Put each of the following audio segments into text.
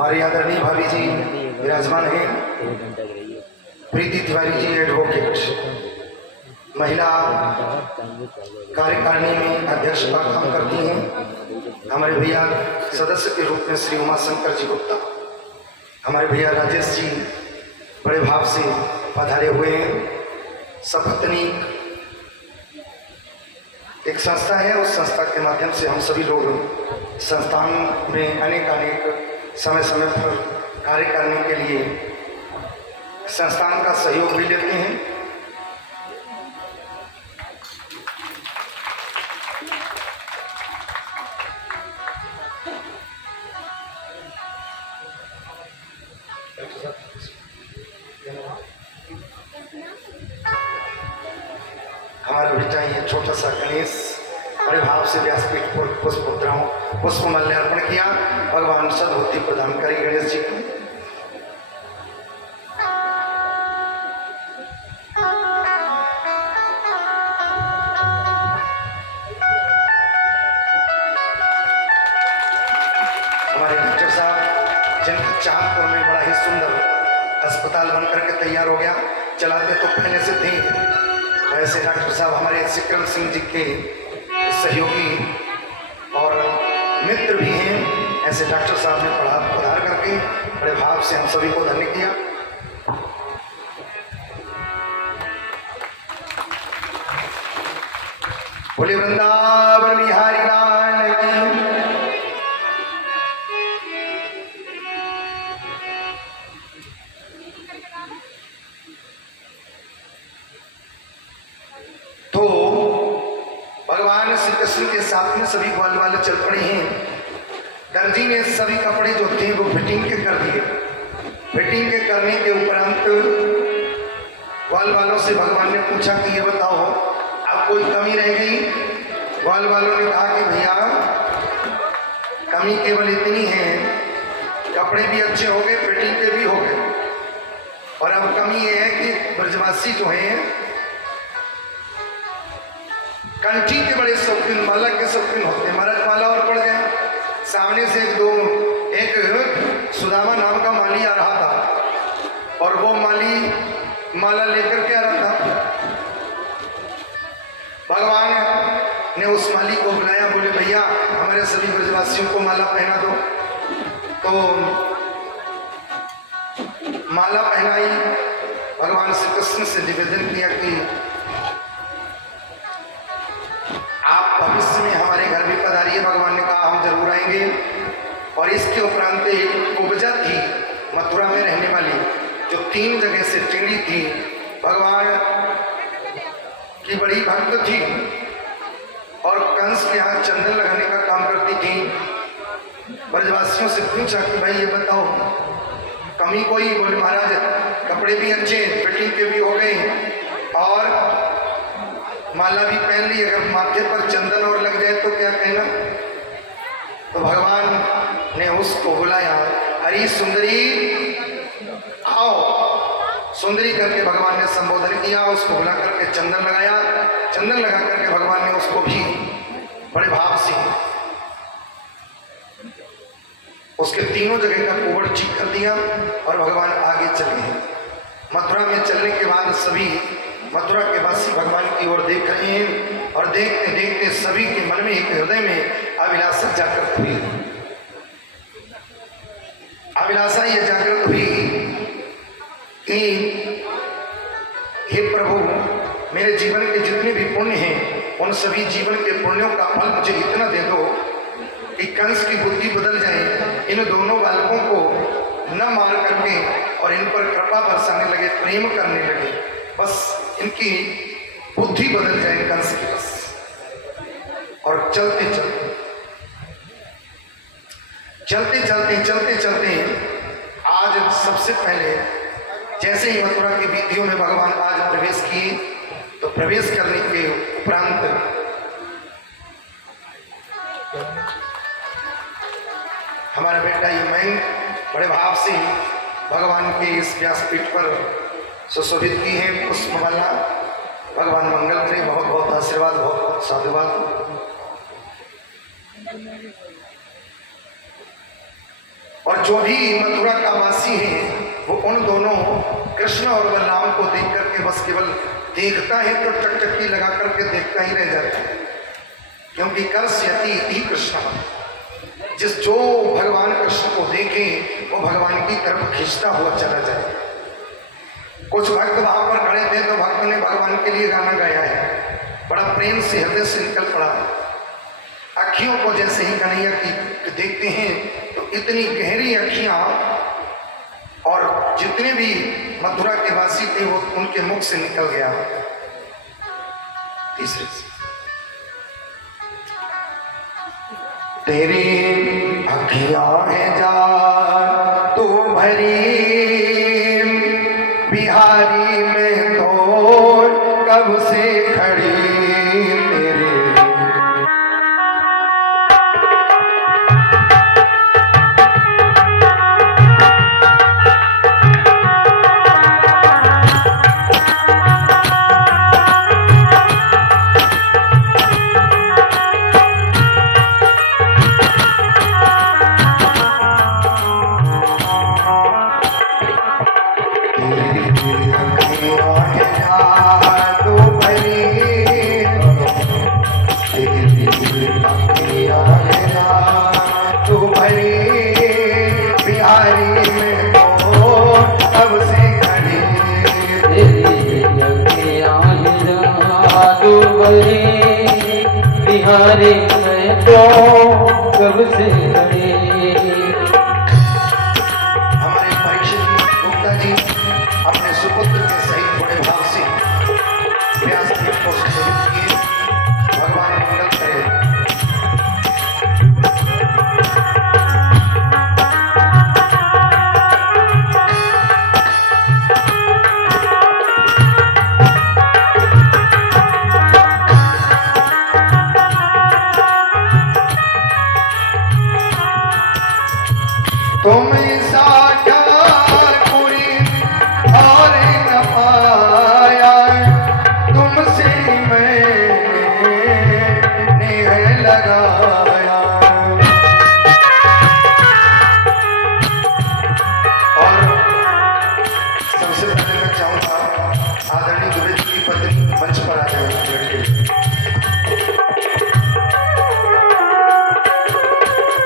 हमारे आदरणीय भाभी जी विराजमान हैं, प्रीति तिवारी जी एडवोकेट, महिला कार्यकारिणी में अध्यक्ष का काम करती हैं। हमारे भैया सदस्य के रूप में श्री उमा शंकर जी गुप्ता, हमारे भैया राजेश जी बड़े भाव से पधारे हुए हैं। सपत्नीक एक संस्था है, उस संस्था के माध्यम से हम सभी लोग संस्थान में अनेक समय समय पर कार्य करने के लिए संस्थान का सहयोग भी लेते हैं। हमारा बेटा ये छोटा सा गणेश बड़े भाव से व्यासपीठ पर पुष्प माल्यार्पण किया। भगवान सद्बुद्धि प्रदान करें गणेश जी को। हमारे डॉक्टर साहब जिनका चांदपुर में बड़ा ही सुंदर अस्पताल बनकर के तैयार हो गया, चलाते तो पहले से थे, ऐसे डॉक्टर साहब हमारे सिकरम सिंह जी के सहयोगी और मित्र भी हैं। ऐसे डॉक्टर साहब ने पधार करके बड़े भाव से हम सभी को धन्य किया। बोले वृंदावन बिहारी लाल की। तो भगवान श्री कृष्ण के साथ में सभी ग्वाल वाले चल पड़े हैं। दर्जी ने सभी कपड़े जो थे वो फिटिंग के कर दिए। फिटिंग के करने के उपरांत ग्वाल वालों से भगवान ने पूछा कि ये बताओ अब कोई कमी रह गई? ग्वाल वालों ने कहा कि भैया कमी केवल इतनी है, कपड़े भी अच्छे हो गए, फिटिंग के भी हो गए, और अब कमी ये है कि ब्रजवासी जो है कंठी के बड़े शौकीन, माला के शौकीन होते हैं। महाराज माला और पड़ जाए, सामने से एक सुदामा नाम का माली आ रहा था और वो माली माला लेकर के आ रहा था। भगवान ने उस माली को बुलाया, बोले भैया हमारे सभी ब्रजवासियों को माला पहना दो। तो माला पहनाई। भगवान श्री कृष्ण से निवेदन किया कि आप भविष्य में हमारे घर भी पधारिए। भगवान ने कहा हम जरूर आएंगे। और इसके उपरांत एक कुब्जा थी मथुरा में रहने वाली, जो 3 जगह से टेढ़ी थी, भगवान की बड़ी भक्त थी और कंस के यहाँ चंदन लगाने का काम करती थी। ब्रजवासियों से पूछा कि भाई ये बताओ कमी कोई? बोले महाराज कपड़े भी अच्छे, फिटिंग के भी हो गए और माला भी पहन ली, अगर माथे पर चंदन और लग जाए तो क्या कहना? तो भगवान ने उसको बुलाया, हरी सुंदरी आओ। सुंदरी करके भगवान ने संबोधन किया, उसको बुला करके चंदन लगाया। चंदन लगा करके भगवान ने उसको भी बड़े भाव से उसके 3 जगह का कोबड़ ठीक कर दिया और भगवान आगे चले हैं। मथुरा में चलने के बाद सभी मथुरा के वासी भगवान की ओर देख रहे हैं और देखते देखते सभी के मन में एक हृदय में अभिलाषा जागृत हुई। अभिलाषा ये जागृत हुई कि हे प्रभु, मेरे जीवन के जितने भी पुण्य हैं उन सभी जीवन के पुण्यों का फल मुझे इतना दे दो कि कंस की बुद्धि बदल जाए, इन दोनों बालकों को न मार करके और इन पर कृपा बरसाने लगे, प्रेम करने लगे, बस इनकी बुद्धि बदल जाए कंस की बस। और चलते चलते आज सबसे पहले जैसे ही मथुरा की वीथियों में भगवान आज प्रवेश किए, तो प्रवेश करने के उपरांत हमारा बेटा ये मैं बड़े भाव से भगवान के इस व्यासपीठ पर सुशोभित की है पुष्पमाला। भगवान मंगल करे, बहुत बहुत आशीर्वाद, बहुत बहुत साधुवाद। और जो भी मथुरा का वासी है वो उन दोनों कृष्ण और बलराम को देख करके बस केवल देखता है तो टकटकी लगा करके देखता ही रह जाता है, क्योंकि कर्ष्यति इति कृष्ण, जो भगवान कृष्ण को देखे वो भगवान की तरफ खींचता हुआ चला जाए। कुछ भक्त वहां पर खड़े थे तो भक्त ने भगवान के लिए गाना गाया है, बड़ा प्रेम से हृदय से निकल पड़ा। अखियों को जैसे ही कन्हैया की देखते हैं तो इतनी गहरी अखियां, और जितने भी मथुरा के वासी थे वो उनके मुख से निकल गया। तीसरे से तेरी अखियां है जा तू भरी बिहारी में तो कब से खड़ी तेरे। बिहारी में तो कब से खड़े। हमारे परीक्षित गुप्ता जी अपने सुपुत्र के सहित बड़े भाव से व्यास जी को संबोधित किए। भगवान मंगल करे। तुम साकार पूरी और न पाया, तुमसे मैंने नेह लगाया। और सबसे पहले मैं चाहूंगा आदरणीय दुबे जी की पत्नी मंच पर आ जाए।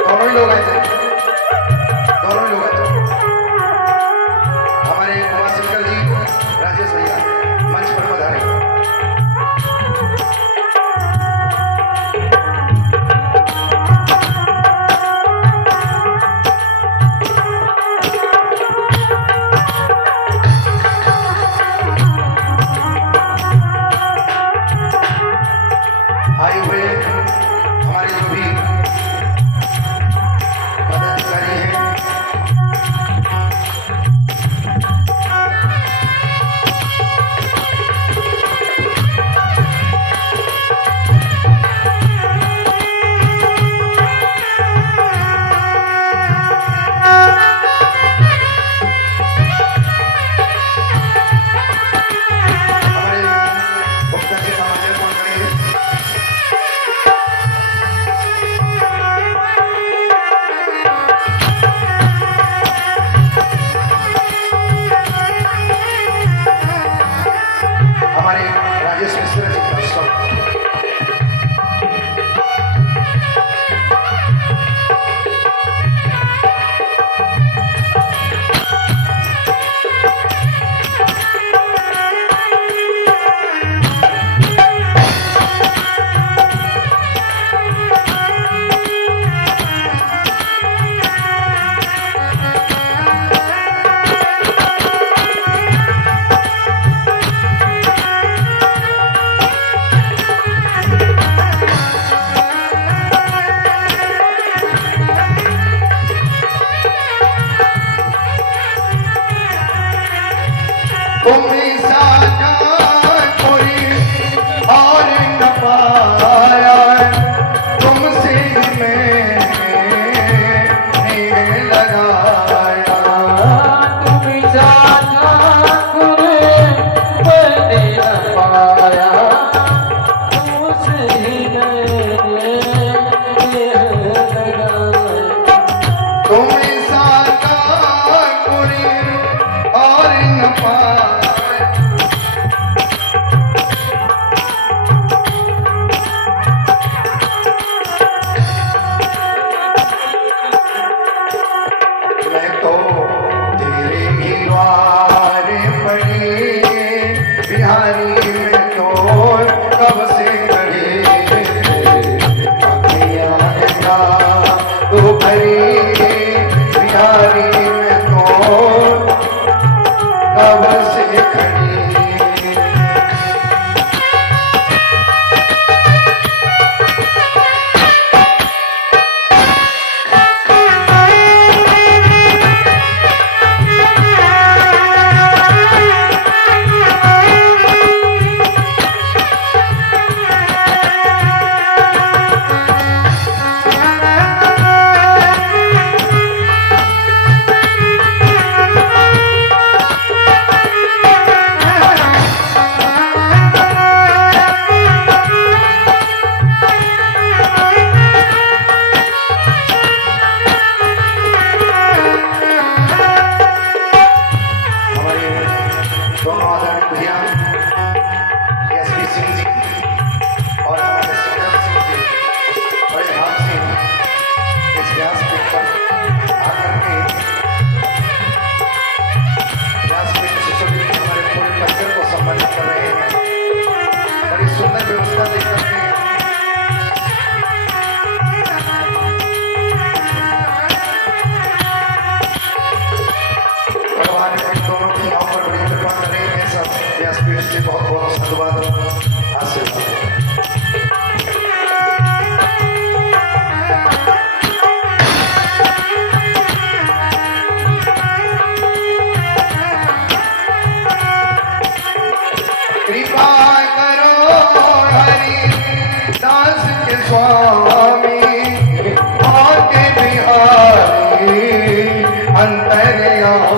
दोनों ही लोग आए, दोनों लोग बिहारी में तो कब से खड़ी। दोनों आदरणीय भैया एसपी सिंह जी और हमारे सिकंदर सिंह जी बड़े भाव से इस व्यासपीठ पर आकर के व्यासपीठ सुशोभित हमारे पूरे कल्चर को सम्मानित कर रहे हैं। बड़ी सुंदर व्यवस्था देख करके भगवान ने दोनों की मां पर बड़ी कृपा कर रहे हैं। सब व्यासपीठ से बहुत बहुत साधुवाद आशीर्वाद। कृपा करो हरि दास के स्वामी आके बिहारी अंतर्यामी।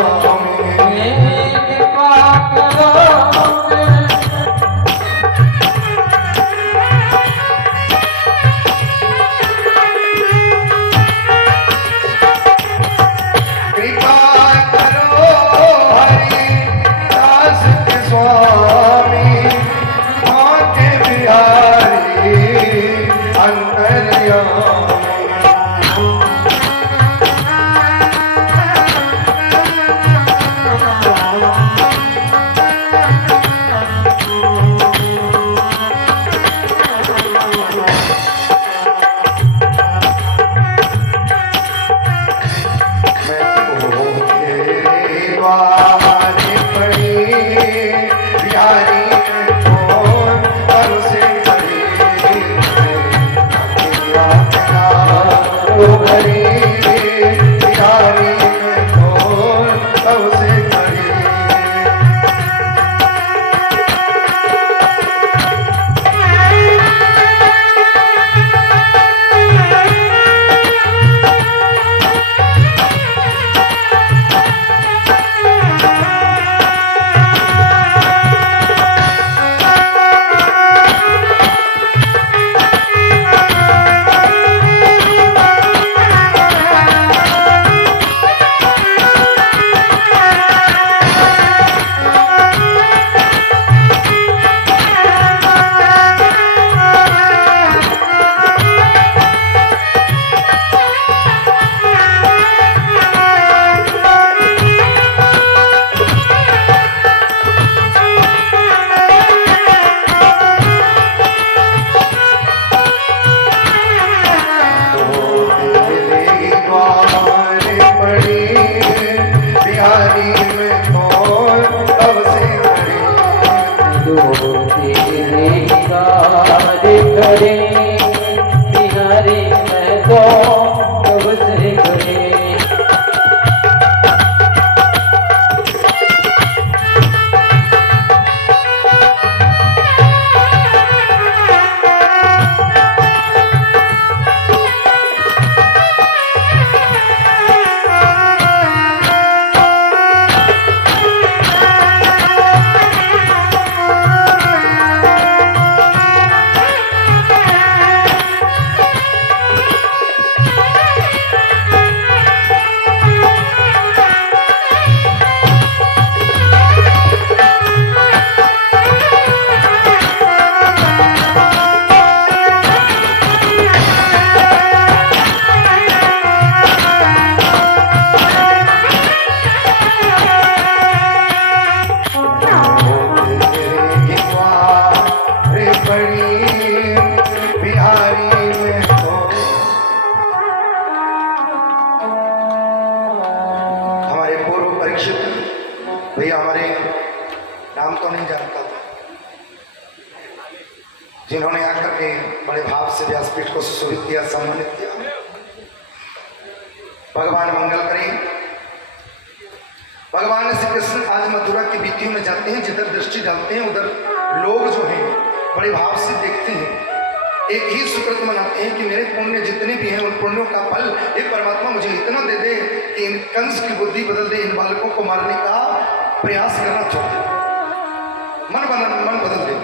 परीक्षित भैया हमारे नाम तो नहीं जानता था, जिन्होंने आकर के बड़े भाव से व्यासपीठ को सुशोभित किया, सम्मानित किया। भगवान मंगल करें। भगवान श्री कृष्ण आज मथुरा की वीथियों में जाते हैं, जिधर दृष्टि डालते हैं उधर लोग जो हैं बड़े भाव से देखते हैं, एक ही सुकृत मनाते हैं कि मेरे पुण्य जितने भी हैं उन पुण्यों का फल ये परमात्मा मुझे इतना दे दे कि इन कंस की बुद्धि बदल दे, इन बालकों को मारने का प्रयास करना छोड़ दे, मन बदल दे।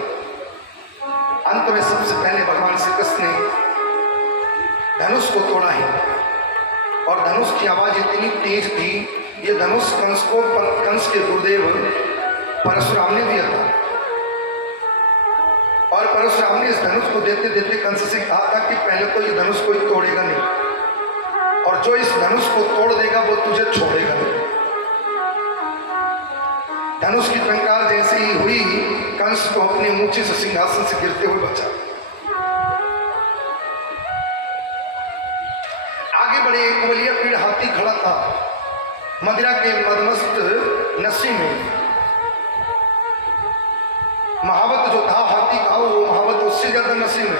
अंत में सबसे पहले भगवान श्री कृष्ण ने धनुष को तोड़ा है, और धनुष की आवाज इतनी तेज थी, ये धनुष कंस के गुरुदेव परशुराम ने दिया था, और परशुराम ने इस धनुष को देते देते कंस से कहा था कि पहले तो ये धनुष कोई तोड़ेगा नहीं, और जो इस धनुष को तोड़ देगा वो तुझे छोड़ेगा नहीं। धनुष की टंकार जैसे ही हुई, कंस को अपने ऊंचे से सिंहासन से गिरते हुए बचा। आगे बढ़े एक बलिया पीड़ हाथी खड़ा था मदिरा के मदमस्त नशे में। महावत जो था हाथी का, वो महावत उससे ज्यादा नशे में।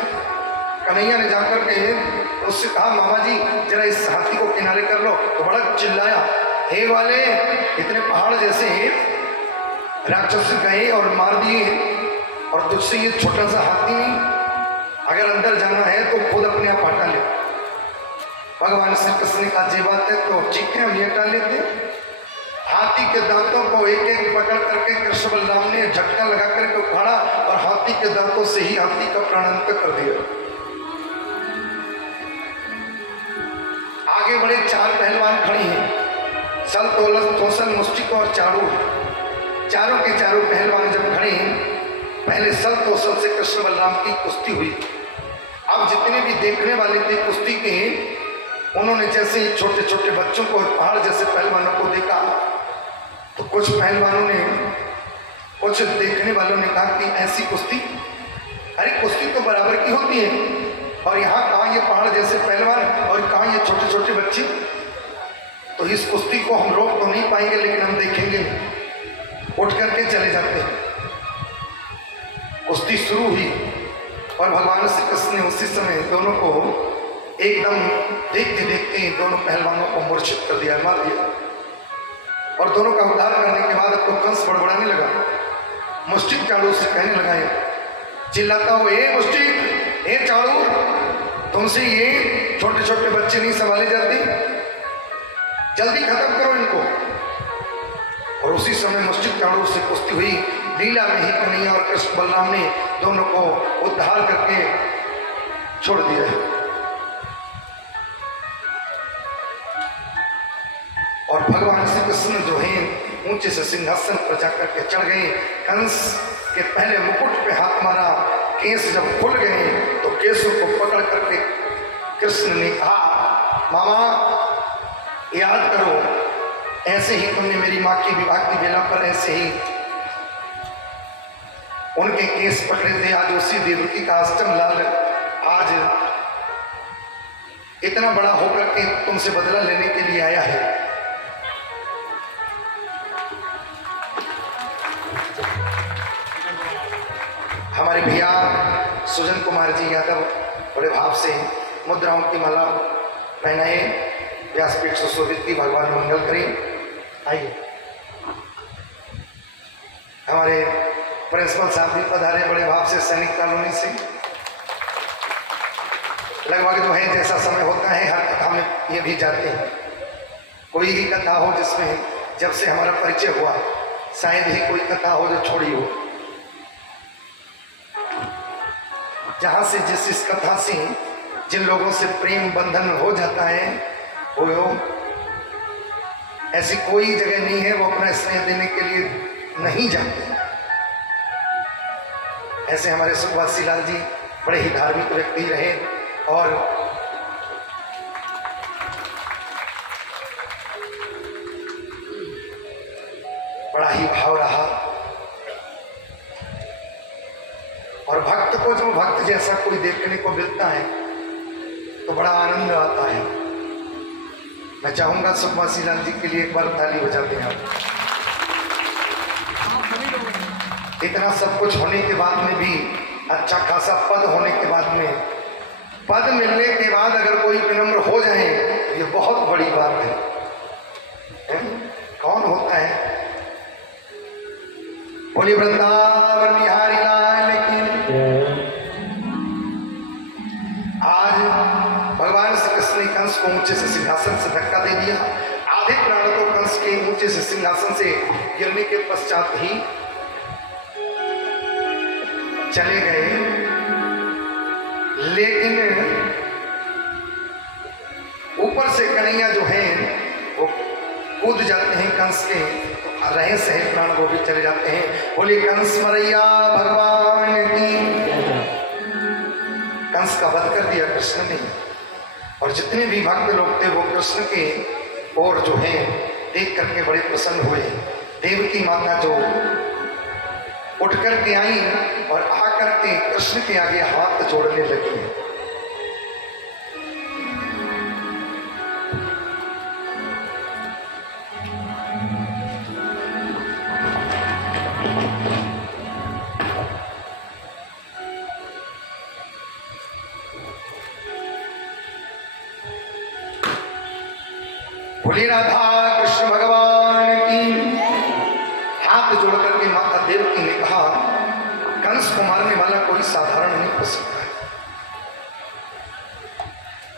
कन्हैया ने जाकर के उससे कहा, मामा जी जरा इस हाथी को किनारे कर लो। तो बड़ा चिल्लाया, हे वाले, इतने पहाड़ जैसे राक्षस गए और मार दिए, और तुझसे ये छोटा सा हाथी नहीं, अगर अंदर जाना है तो खुद अपने आप हटा ले। भगवान श्री कृष्ण ने कहा, जे बात है तो ठीक है, हम ये हटा लेते। हाथी के दांतों को एक एक पकड़ करके कृष्ण बलराम ने झटका लगा करके उखाड़ा, और हाथी के दांतों से ही हाथी का प्राणांत कर दिया। आगे बड़े चार पहलवान खड़े हैं, सल तोलस तोसल मुष्टिक और चारू। चारों के चारों पहलवान जब खड़े हैं, पहले सल तोसल से कृष्ण बलराम की कुश्ती हुई। अब जितने भी देखने वाले थे कुश्ती के, उन्होंने जैसे ही छोटे छोटे बच्चों को, पहाड़ जैसे पहलवानों को देखा, तो कुछ पहलवानों ने, कुछ देखने वालों ने कहा कि ऐसी कुश्ती, अरे कुश्ती तो बराबर की होती है, और यहाँ कहाँ ये पहाड़ जैसे पहलवान और कहाँ ये छोटे छोटे बच्चे। तो इस कुश्ती को हम रोक तो नहीं पाएंगे, लेकिन हम देखेंगे। उठ करके चले जाते हैं। कुश्ती शुरू हुई, और भगवान श्री कृष्ण ने उसी समय दोनों को एकदम देखते देखते दोनों पहलवानों को मूर्छित कर दिया, मार दिया। और दोनों का उद्धार करने के बाद तो कंस बड़बड़ाने लगा, मुष्टिक चाड़ू से कहने लगा, चिल्लाता हो, ए मुष्टिक, ए चाड़ू, तुमसे ये छोटे छोटे बच्चे नहीं संभाले जाते, जल्दी खत्म करो इनको। और उसी समय मुष्टिक चाड़ू से कुश्ती हुई। लीला में ही कन्हैया और कृष्ण बलराम ने दोनों को उद्धार करके छोड़ दिया। और भगवान श्री कृष्ण जो है ऊंचे से सिंहासन पर जाकर के चढ़ गए। कंस के पहले मुकुट पे हाथ मारा, केस जब खुल गए तो केसों को पकड़ करके कृष्ण ने कहा, मामा याद करो, ऐसे ही तुमने मेरी माँ की विवाह की बेला पर ऐसे ही उनके केस पकड़े थे। आज उसी देवकी का अष्टम लाल आज इतना बड़ा होकर के तुमसे बदला लेने के लिए आया है। हमारे भैया सुजन कुमार जी यादव बड़े भाव से मुद्राओं की माला पहनाए, व्यासपीठ सुशोभित की, भगवान मंगल करें। आइए, हमारे प्रिंसिपल साहब भी पधारे बड़े भाव से, सैनिक कॉलोनी से। लगभग जो है जैसा समय होता है हर कथा में ये भी जाते हैं। कोई ही कथा हो जिसमें जब से हमारा परिचय हुआ, शायद ही कोई कथा हो जो छोड़ी हो, जहाँ से जिस इस कथा से जिन लोगों से प्रेम बंधन हो जाता है, वो ऐसी कोई जगह नहीं है वो अपना स्नेह देने के लिए नहीं जाते। ऐसे हमारे सुखवासी लाल जी बड़े ही धार्मिक व्यक्ति रहे, और बड़ा ही भाव रहा। और भक्त को जो भक्त जैसा कोई देखने को मिलता है तो बड़ा आनंद आता है। मैं चाहूंगा सुखवासी लाल जी के लिए एक बार ताली बजाते हैं आप। इतना सब कुछ होने के बाद में भी, अच्छा खासा पद होने के बाद में, पद मिलने के बाद अगर कोई विनम्र हो जाए ये बहुत बड़ी बात है? कौन होता है? बोलिए वृंदावन बिहारी लाल की। आज भगवान श्री कृष्ण ने कंस को ऊंचे से सिंहासन से धक्का दे दिया। आधे प्राण को कंस के ऊंचे से सिंहासन से गिरने के पश्चात ही चले गए, लेकिन ऊपर से कन्हैया जो हैं वो कूद जाते हैं कंस के, रहे सहे प्राण वो भी चले जाते हैं। बोलिए कंस मरैया भगवान की। कंस का वध कर दिया कृष्ण ने, और जितने भी भक्त लोग थे वो कृष्ण के और जो है देख करके बड़े प्रसन्न हुए। देवकी माता जो उठ करके आई और आकर के कृष्ण के आगे हाथ जोड़ने लगी। बोली राधा कृष्ण भगवान की। हाथ जोड़ करके माता देवकी ने कहा, कंस को मारने वाला कोई साधारण नहीं हो सकता है।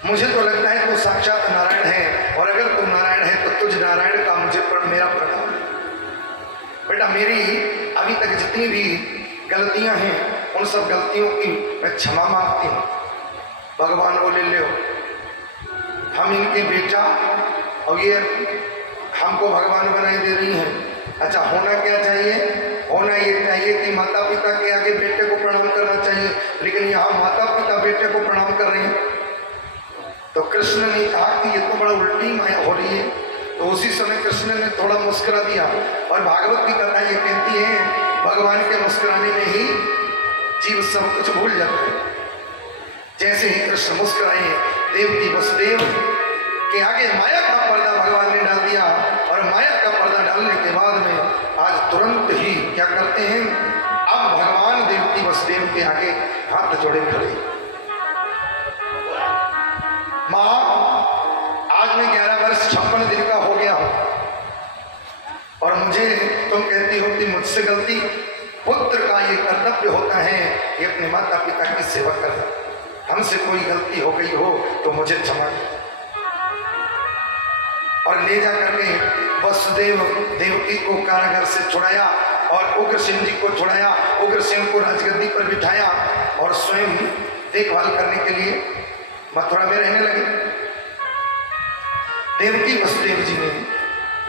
मुझे तो लगता है तू साक्षात नारायण है, और अगर तू नारायण है तो तुझ नारायण का मुझे पर मेरा प्रणाम है। बेटा मेरी अभी तक जितनी भी गलतियां हैं उन सब गलतियों की मैं क्षमा मांगती हूँ। भगवान बोले ले हम इनके बेटा और ये हमको भगवान बनाए दे रही हैं। अच्छा होना क्या चाहिए? होना ये चाहिए कि माता पिता के आगे बेटे को प्रणाम करना चाहिए, लेकिन यहाँ माता पिता बेटे को प्रणाम कर रहे हैं। तो कृष्ण ने कहा कि ये तो बड़ा उल्टी माया हो रही है। तो उसी समय कृष्ण ने थोड़ा मुस्कुरा दिया, और भागवत की कथा ये कहती है भगवान के मुस्कुराने में ही जीव सब कुछ भूल जाता है। जैसे ही कृष्ण मुस्कुराए, देवकी वसुदेव के आगे माया का पर्दा भगवान ने डाल दिया, और माया का पर्दा डालने के बाद में आज तुरंत ही क्या करते हैं, अब भगवान देवकी वसुदेव के आगे हाथ जोड़े खड़े। माँ आज मैं 11 वर्ष 56 दिन का हो गया हूं, और मुझे तुम कहती हो कि मुझसे गलती, पुत्र का ये कर्तव्य होता है कि अपने माता पिता की सेवा करना। हमसे कोई गलती हो गई हो तो मुझे क्षमा कर। और ले जा करके वसुदेव देवकी को कारागार से छुड़ाया, और उग्रसेन जी को छुड़ाया, उग्रसेन को राजगद्दी पर बिठाया, और स्वयं देखभाल करने के लिए मथुरा में रहने लगे। देवकी वसुदेव जी ने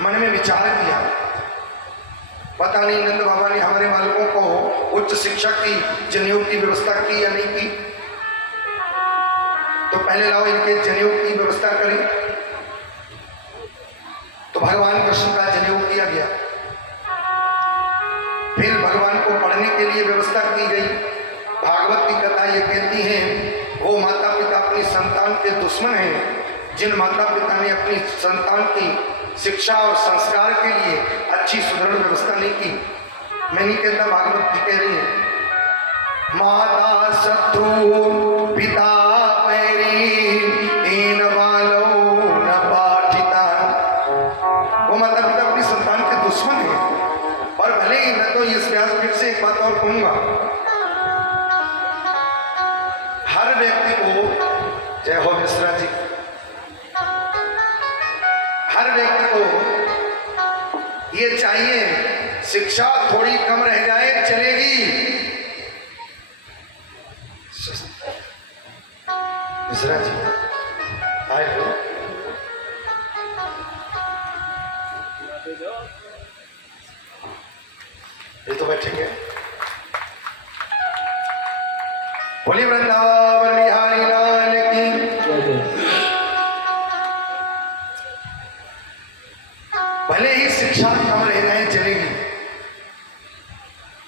मन में विचार किया, पता नहीं नंद बाबा ने हमारे बालकों को उच्च शिक्षा की जनेऊ की व्यवस्था की या नहीं की, तो पहले लाओ इनके जनेऊ की व्यवस्था करें। तो भगवान कृष्ण का जनेऊ किया गया। फिर भगवान को पढ़ने के लिए व्यवस्था की गई। भागवत की कथा ये कहती है वो माता पिता अपनी संतान के दुश्मन हैं जिन माता पिता ने अपनी संतान की शिक्षा और संस्कार के लिए अच्छी सुदृढ़ व्यवस्था नहीं की। मैं नहीं कहता, भागवत जी कह रही है, माता शत्रु पिता पैरी इन बालो न पाठिता। वो माता पिता अपनी संतान के दुश्मन हैं। और भले ही मैं तो इस व्यासपीठ से एक बात और कहूंगा, हर व्यक्ति को, जय हो मिश्रा जी, हर व्यक्ति को ये चाहिए शिक्षा थोड़ी कम रह जाए चलेगी। मिश्रा जी आए हो, ये तो बैठेंगे। बोलिए वृंदावन बिहारी लाल की। भले ही शिक्षा कम रह जाए चलेगी।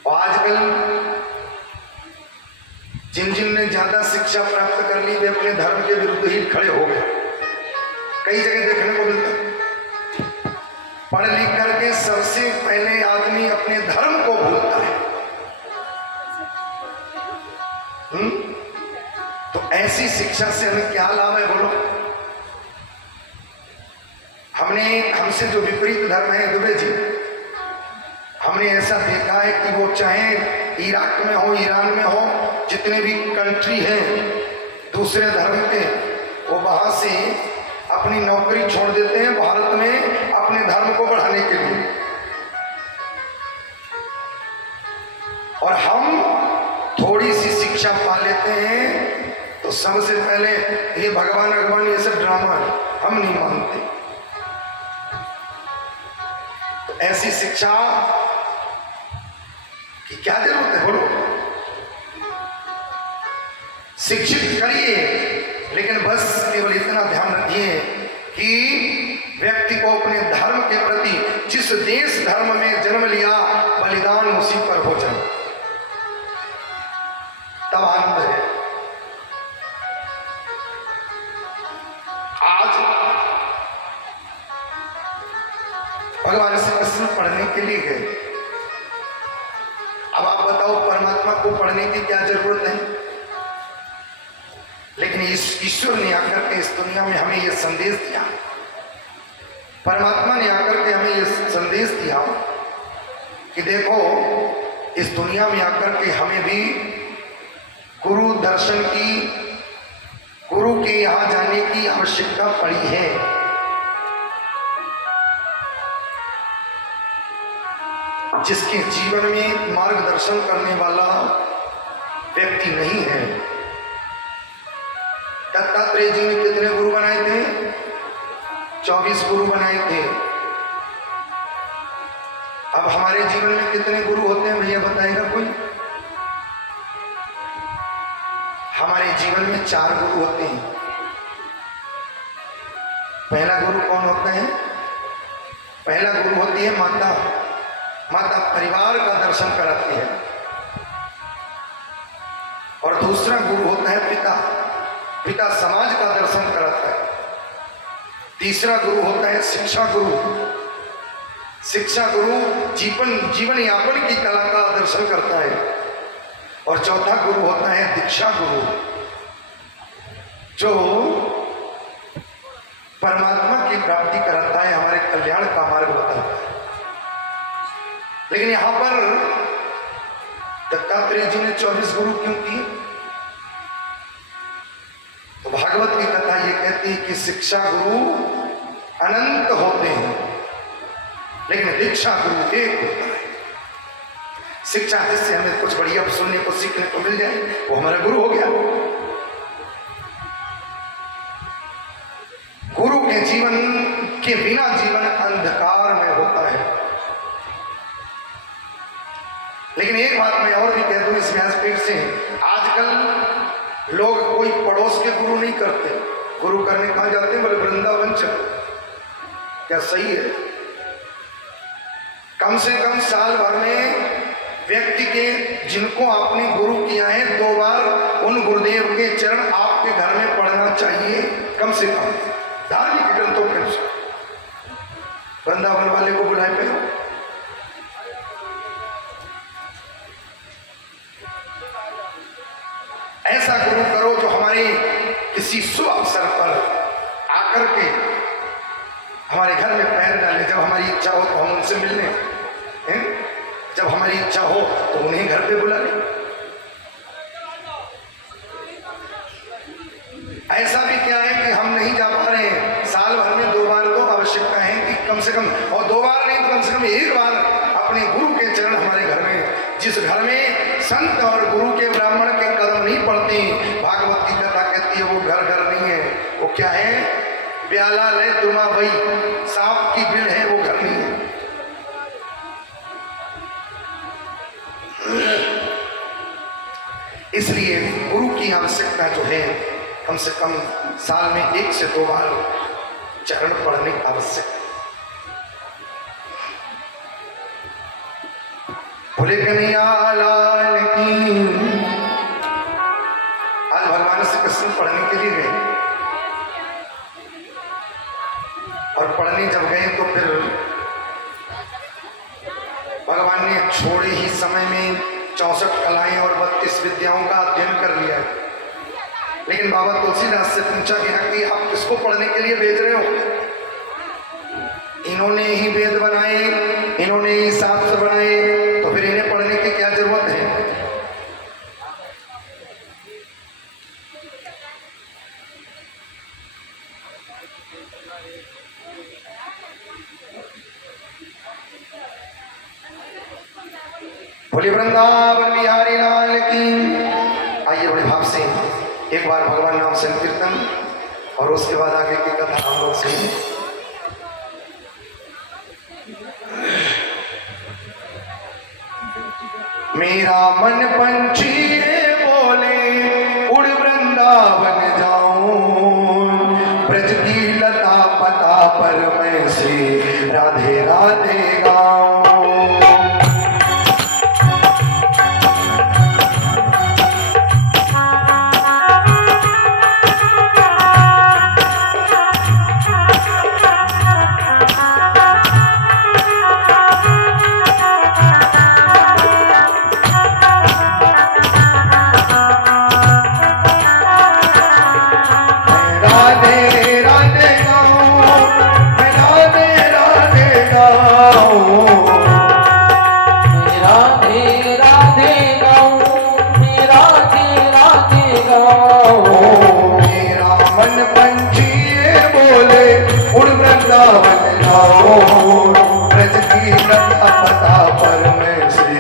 और आजकल जिन जिन ने ज्यादा शिक्षा प्राप्त कर ली वे अपने धर्म के विरुद्ध ही खड़े हो गए। कई जगह देखने को मिलता है। पढ़ लिख करके सबसे पहले आदमी अपने धर्म को भूलता है। तो ऐसी शिक्षा से हमें क्या लाभ है बोलो? हमसे जो विपरीत धर्म है दुबे जी, हमने ऐसा देखा है कि वो चाहे इराक में हो, ईरान में हो, जितने भी कंट्री हैं दूसरे धर्म के, वो वहां से अपनी नौकरी छोड़ देते हैं भारत में अपने धर्म को बढ़ाने के लिए। और हम थोड़ी सी शिक्षा पा लेते हैं तो सबसे पहले ये भगवान ये सब ड्रामा है, हम नहीं मानते। तो ऐसी शिक्षा की क्या जरूरत है बोलो? शिक्षित करिए, लेकिन बस केवल इतना ध्यान रखिए कि व्यक्ति को अपने धर्म के प्रति जिस देश धर्म में जन्म लिया बलिदान उसी पर हो जाए, तब आनंद है। आज भगवान श्री कृष्ण पढ़ने के लिए गए। अब आप बताओ परमात्मा को पढ़ने की क्या जरूरत है? लेकिन इस ईश्वर ने आकर के इस दुनिया में हमें यह संदेश दिया, परमात्मा ने आकर के हमें यह संदेश दिया कि देखो इस दुनिया में आकर के हमें भी गुरु दर्शन की, गुरु के यहाँ जाने की आवश्यकता पड़ी है। जिसके जीवन में मार्गदर्शन करने वाला व्यक्ति नहीं है। दत्तात्रेय जी ने कितने गुरु बनाए थे? 24 गुरु बनाए थे। अब हमारे जीवन में कितने गुरु होते हैं भैया बताएगा कोई? हमारे जीवन में 4 गुरु होते हैं। पहला गुरु कौन होता है? पहला गुरु होती है माता। माता परिवार का दर्शन कराती है। और दूसरा गुरु होता है पिता। पिता समाज का दर्शन कराता है। तीसरा गुरु होता है शिक्षा गुरु। शिक्षा गुरु जीवन यापन की कला का दर्शन करता है। और चौथा गुरु होता है दीक्षा गुरु, जो परमात्मा की प्राप्ति कराता है, हमारे कल्याण का मार्ग बताता है। लेकिन यहां पर दत्तात्रेय जी ने 24 गुरु क्यों किए? तो भागवत की कथा ये कहती है कि शिक्षा गुरु अनंत होते हैं, लेकिन दीक्षा गुरु एक होता है। शिक्षा जिससे हमें कुछ बढ़िया सुनने को सीखने को मिल जाए वो हमारा गुरु हो गया। गुरु के जीवन के बिना जीवन अंधकार में होता है। लेकिन एक बात मैं और भी कह दूं इस व्यासपीठ से, आजकल लोग कोई पड़ोस के गुरु नहीं करते। गुरु करने कहां जाते हैं? बोले वृंदावन चल। क्या सही है? कम से कम साल भर में व्यक्ति के जिनको आपने गुरु किया है 2 बार उन गुरुदेव के चरण आपके घर में पढ़ना चाहिए, कम से कम धार्मिक ग्रंथों के अनुसार। वृंदावन वाले को बुलाए पे ऐसा गुरु करो जो हमारे किसी शुभ अवसर पर आकर के हमारे घर में पैर डाले। जब हमारी इच्छा हो तो हम उनसे मिलने हैं, जब हमारी इच्छा हो तो उन्हें घर पे बुला लें। ऐसा भी क्या है कि हम नहीं जा पा रहे हैं, साल भर में 2 बार तो आवश्यकता है कि कम से कम, और 2 बार नहीं तो कम से कम 1 बार अपने गुरु के चरण हमारे घर में। जिस घर में संत और गुरु के ब्राह्मण के कदम नहीं पड़ते, भागवत की कथा कहती है वो घर घर नहीं है। वो क्या है? प्याला ले दुमा भाई, सांप की बिल है, वो घर नहीं है। इसलिए गुरु की आवश्यकता जो है कम से कम साल में 1 से 2 बार चरण पढ़ने की आवश्यकता। बोले कन्हैया लाल की। आज भगवान श्री कृष्ण पढ़ने के लिए गए। 64 कलाएं और 32 विद्याओं का अध्ययन कर लिया है। लेकिन बाबा तुलसीदास से पूछा गया कि आप किसको पढ़ने के लिए भेज रहे हो? इन्होंने ही वेद बनाए, इन्होंने ही शास्त्र बनाए, तो फिर इन्हें पढ़ने की क्या जरूरत है? बोले वृंदावन बिहारी लाल की। आइए बड़े भाव से एक बार भगवान नाम संकीर्तन और उसके बाद आगे की कथा हम लोग सुनें। मेरा मन पंछी है बोले उड़ वृंदावन जाऊं, ब्रज की लता पता पर मैं से राधे राधे गाऊं। ब्रज की लता पता पर मैं से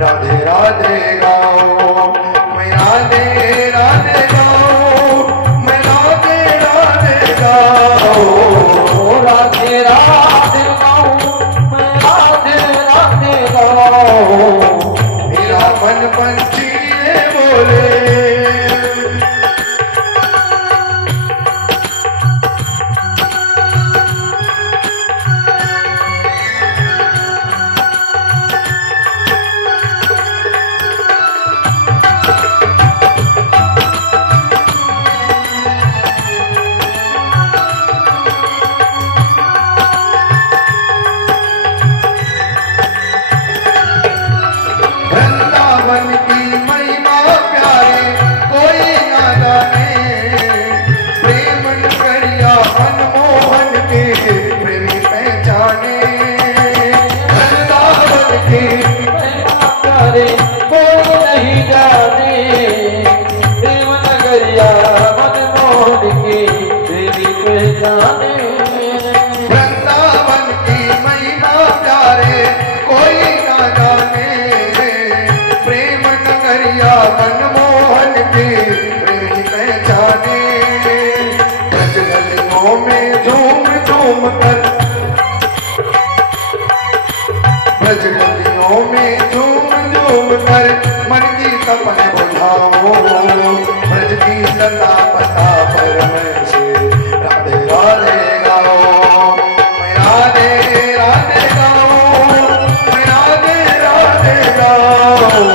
राधे राधे गाओ, मैं राधे राधे गाओ, मैं राधे राधे गाओ, राधे राधे गाओ, मैं राधे राधे गाओ। मेरा मन पंछी बोले वृंदावन की महिमा प्यारे कोई ना जाने, प्रेम नगरिया मनमोहन की प्रेमी पहचाने। ब्रज गलियों में झूम झूम कर, ब्रज गलियों में झूम झूम कर मन की तपन बुझाओ, ब्रज की लता पता पर मैं से राधे राधे गाओ, मैं राधे राधे गाओ, मैं राधे राधे गाओ।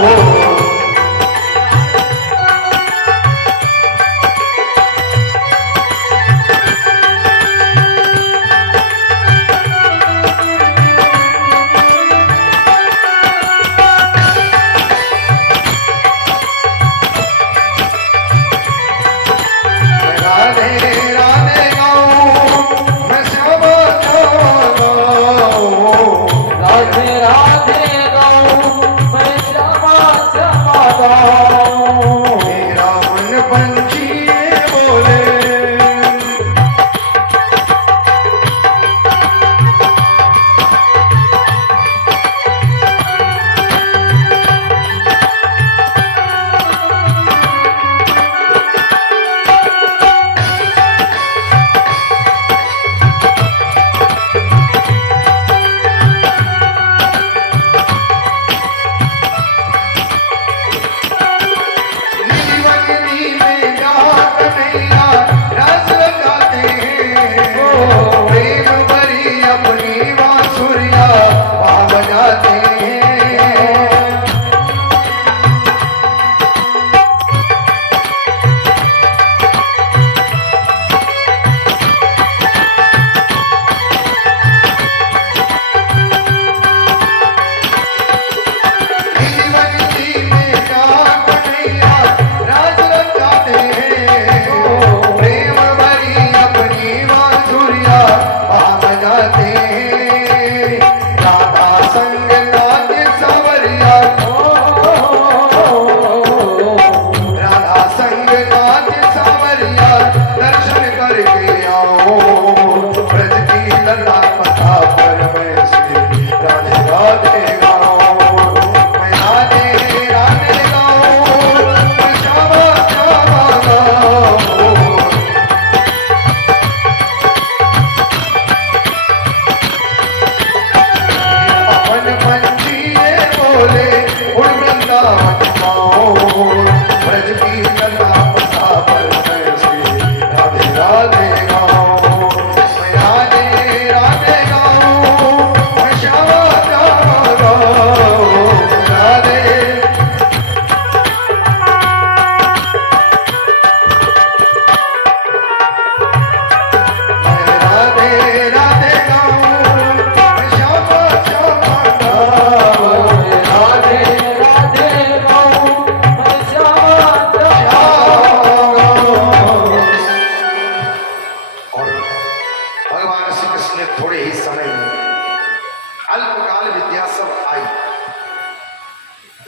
अल्पकाल विद्या सब आई।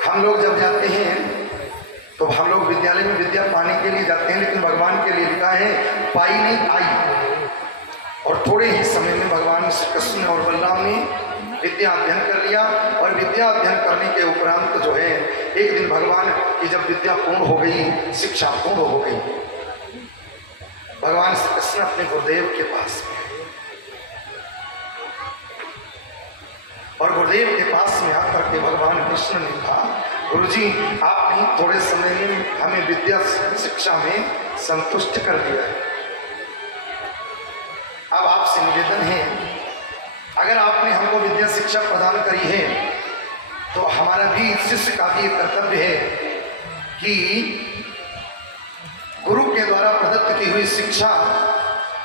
हम लोग जब जाते हैं तो हम लोग विद्यालय में विद्या पाने के लिए जाते हैं, लेकिन भगवान के लिए लिखा है पाई नहीं आई। और थोड़े ही समय में भगवान श्री कृष्ण और बलराम ने विद्या अध्ययन कर लिया। और विद्या अध्ययन करने के उपरांत जो है एक दिन भगवान की जब विद्या पूर्ण हो गई, शिक्षा पूर्ण हो गई, भगवान श्री कृष्ण अपने गुरुदेव के पास में, और गुरुदेव के पास में आकर के भगवान कृष्ण ने कहा, गुरुजी आपने थोड़े समय में हमें विद्या शिक्षा में संतुष्ट कर दिया है। अब आपसे निवेदन है, अगर आपने हमको विद्या शिक्षा प्रदान करी है तो हमारा भी शिष्य का भी कर्तव्य है कि गुरु के द्वारा प्रदत्त की हुई शिक्षा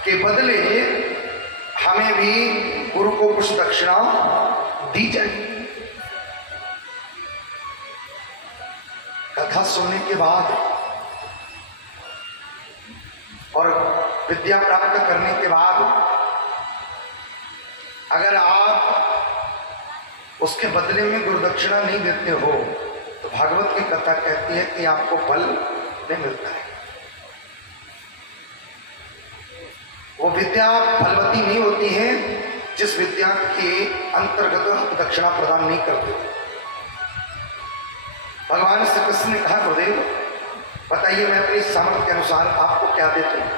के बदले हमें भी गुरु को कुछ दक्षिणा दी जाए। कथा सुनने के बाद और विद्या प्राप्त करने के बाद अगर आप उसके बदले में गुरु दक्षिणा नहीं देते हो तो भागवत की कथा कहती है कि आपको फल नहीं मिलता है। वो विद्या फलवती नहीं होती है जिस विद्या के अंतर्गत आप दक्षिणा प्रदान नहीं करते। भगवान श्री कृष्ण ने कहा, गुरुदेव बताइए मैं अपनी सामर्थ्य के अनुसार आपको क्या देता हूं।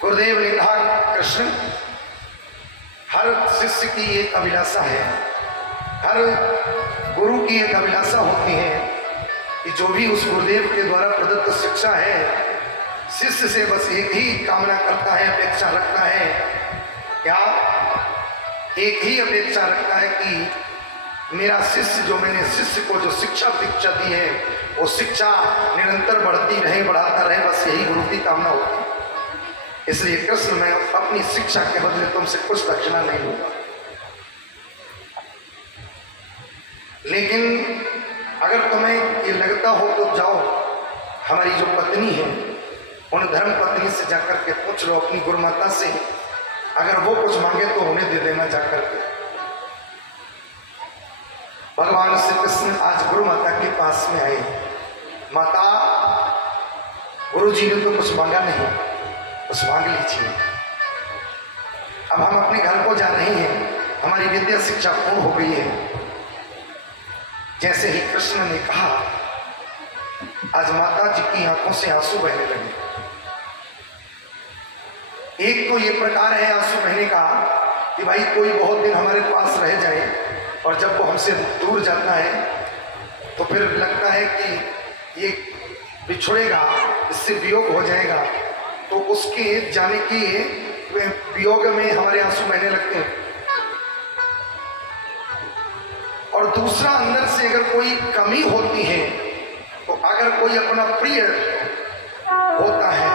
गुरुदेव ने कहा, कृष्ण हर शिष्य की एक अभिलाषा है, हर गुरु की एक अभिलाषा होती है कि जो भी उस गुरुदेव के द्वारा प्रदत्त शिक्षा है, शिष्य से बस एक ही कामना करता है, अपेक्षा रखता है। क्या? एक ही अपेक्षा रखता है कि मेरा शिष्य, जो मैंने शिष्य को जो शिक्षा दीक्षा दी है, वो शिक्षा निरंतर बढ़ती रहे, बढ़ाता रहे, बस यही गुरु की कामना होती है। इसलिए कृष्ण, मैं अपनी शिक्षा के बदले तुमसे कुछ दक्षिणा नहीं लूंगा, लेकिन अगर तुम्हें ये लगता हो तो जाओ, हमारी जो पत्नी है उन धर्म पत्नी से जाकर के पूछ लो, अपनी गुरु माता से, अगर वो कुछ मांगे तो उन्हें दे देना जाकर के। भगवान श्री कृष्ण आज गुरु माता के पास में आए। माता, गुरु जी ने तो कुछ मांगा नहीं, कुछ मांग लीजिए। अब हम अपने घर को जा रहे हैं, हमारी विद्या शिक्षा पूर्ण हो गई है। जैसे ही कृष्ण ने कहा, आज माता जी की आंखों से आंसू बहने लगे। एक तो ये प्रकार है आंसू बहने का कि भाई कोई बहुत दिन हमारे पास रह जाए और जब वो हमसे दूर जाता है तो फिर लगता है कि ये बिछुड़ेगा, इससे वियोग हो जाएगा, तो उसके जाने की वियोग में हमारे आंसू बहने लगते हैं। और दूसरा, अंदर से अगर कोई कमी होती है, तो अगर कोई अपना प्रिय होता है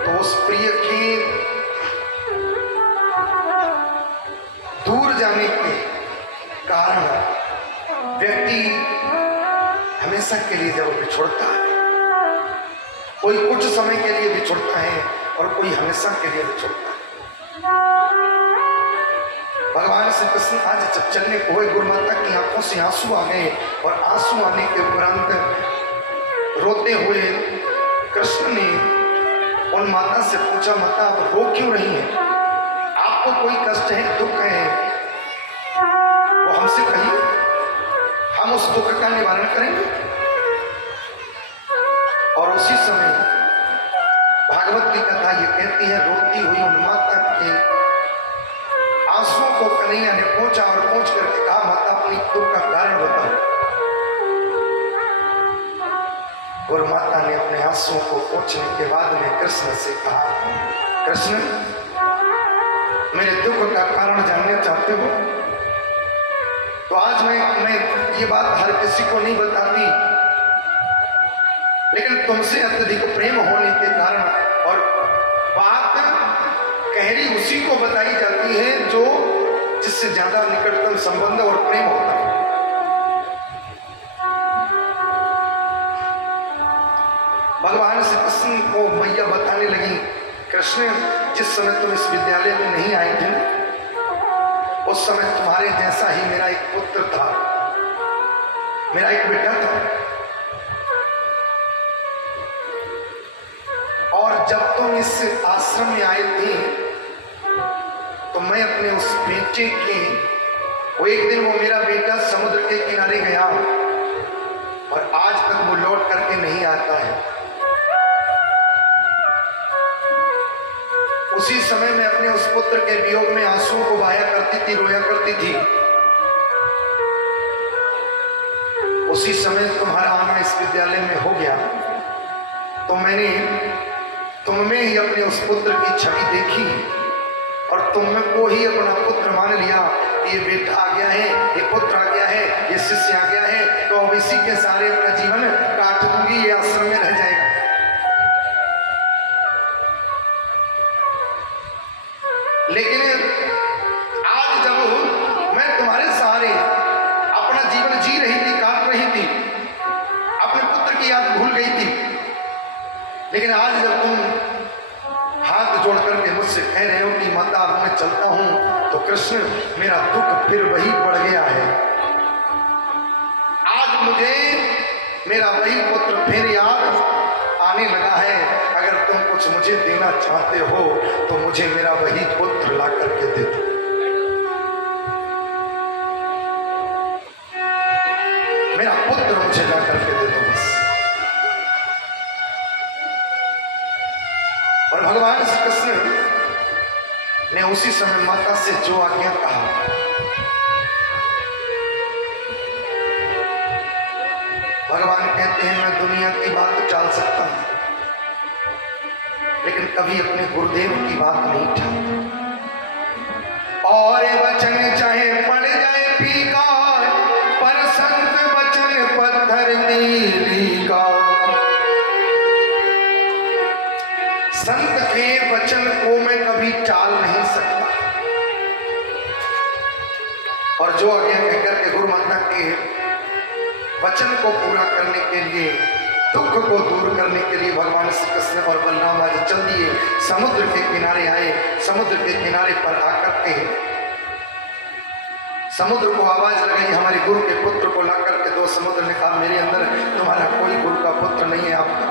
तो उस प्रिय के दूर जाने के कारण व्यक्ति हमेशा के लिए जब बिछुड़ता है, कोई कुछ समय के लिए बिछुड़ता है और कोई हमेशा के लिए बिछुड़ता है। भगवान श्री कृष्ण आज जब चलने को हुए, गुरु माता की आंखों से आंसू आ गए और आंसू आने के उपरांत रोते हुए कृष्ण ने उन माता से पूछा, माता आप रो क्यों रही हैं? आपको कोई कष्ट है, दुख है, वो हमसे कहिए, हम उस दुख का निवारण करेंगे। और उसी समय भागवत की कथा ये कहती है, रोती हुई उन माता के आंसुओं को कन्हैया ने पहुंचा और पहुंच करके कहा, माता अपनी दुख का कारण बताओ। और माता ने अपने आंसुओं को पहुंचने के बाद में कृष्ण से कहा, कृष्ण मेरे दुख का कारण जानना चाहते हो तो आज मैं ये बात हर किसी को नहीं बताती, लेकिन तुमसे अत्यधिक प्रेम होने के कारण, और बात गहरी उसी को बताई जाती है जो जिससे ज्यादा निकटतम संबंध और प्रेम होता है। भगवान श्री कृष्ण को मैया बताने लगी, कृष्ण जिस समय तुम इस विद्यालय में नहीं आए थे उस समय तुम्हारे जैसा ही मेरा एक पुत्र था, मेरा एक बेटा था। और जब तुम इस आश्रम में आए थे तो मैं अपने उस बेटे के वो एक दिन वो मेरा बेटा समुद्र के किनारे गया और आज तक वो लौट करके नहीं आता है। उसी समय मैं अपने उस पुत्र के वियोग में आंसुओं को बहाया करती थी, रोया करती थी। उसी समय तुम्हारा आना इस विद्यालय में हो गया तो मैंने तुम में ही अपने उस पुत्र की छवि देखी और तुम को ही अपना पुत्र मान लिया। ये बेटा आ गया है, ये पुत्र आ गया है, ये शिष्य आ गया है, तो अब इसी के सारे अपना जीवन काट दूंगी, ये आश्रम में रह जाएगा। लेकिन आज जब मैं तुम्हारे सहारे अपना जीवन जी रही थी, काट रही थी, अपने पुत्र की याद भूल गई थी, लेकिन आज जब तुम हाथ जोड़ करके मुझसे कह रहे हो कि माता अब मैं चलता हूं, तो कृष्ण मेरा दुख फिर वही बढ़ गया है। आज मुझे मेरा वही पुत्र फिर याद आने लगा है। अगर तुम कुछ मुझे देना चाहते हो तो मुझे मेरा वही पुत्र ला करके दे दो। मेरा पुत्र मुझे ला करके दे दो बस। और भगवान श्री कृष्ण ने उसी समय माता से जो आज्ञा कहा, भगवान कहते हैं मैं दुनिया की बात तो टाल सकता हूं लेकिन कभी अपने गुरुदेव की बात नहीं टालता। और वचन चाहे पड़ जाए फीका, पर संत वचन पत्थर नीली का। संत के वचन को मैं कभी टाल नहीं सकता। और जो आज्ञा कहकर के गुरु माता के वचन को पूरा करने के लिए, दुख को दूर करने के लिए भगवान श्री कृष्ण और बलराम आज चल दिए, समुद्र के किनारे आए। समुद्र के किनारे पर आकर के समुद्र को आवाज लगाई, हमारे गुरु के पुत्र को ला करके दो। समुद्र ने कहा मेरे अंदर तुम्हारा कोई गुरु का पुत्र नहीं है, आपका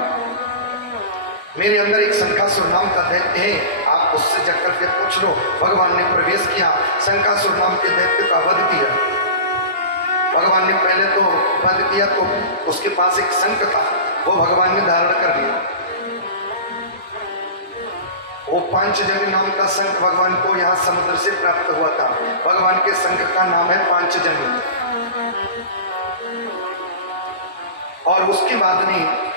मेरे अंदर एक शंखासुर नाम का दैत्य है, आप उससे जाकर के पूछ लो। भगवान ने प्रवेश किया, शंखासुर नाम के दैत्य का वध किया। भगवान ने पहले तो वध किया तो उसके पास एक शंख था, वो भगवान ने धारण कर लिया। वो पांचजन्य नाम का शंख भगवान को यहाँ समुद्र से प्राप्त हुआ था। भगवान के शंख का नाम है पांचजन्य। और उसके बाद में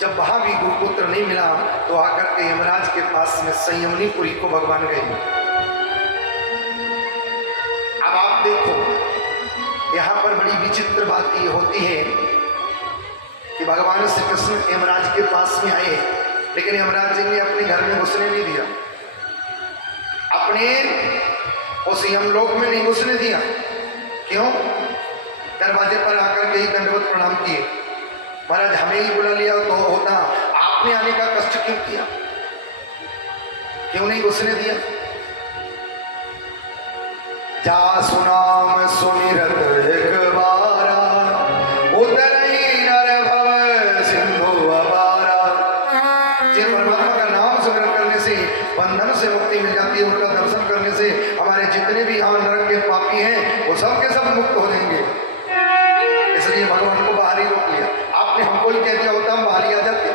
जब वहां भी गुरुपुत्र नहीं मिला तो आकर के यमराज के पास में संयमनीपुरी को भगवान गए। अब आप देखो यहाँ पर बड़ी विचित्र बात ये होती है कि भगवान श्री कृष्ण यमराज के पास में आए, लेकिन यमराज जी ने अपने घर में घुसने नहीं दिया, अपने उस यमलोक में नहीं घुसने दिया। क्यों? दरवाजे पर आकर के ही दंडवत प्रणाम किए। महाराज हमें ही बुला लिया तो होता, आपने आने का कष्ट क्यों किया, क्यों नहीं घुसने दिया? जा सुनाम सुमिरत एक बारा, उतर ही नर भव सिंधु अपारा। जिन परमात्मा का नाम सुमिरन करने से बंधन से मुक्ति मिल जाती है, उनका दर्शन करने से हमारे जितने भी यहाँ नरक के पापी हैं वो सब के सब मुक्त हो जाएंगे। इसलिए भगवान को बाहर ही रोक लिया। आपने हमको ही कह दिया होता हम बाहर ही आ जाते,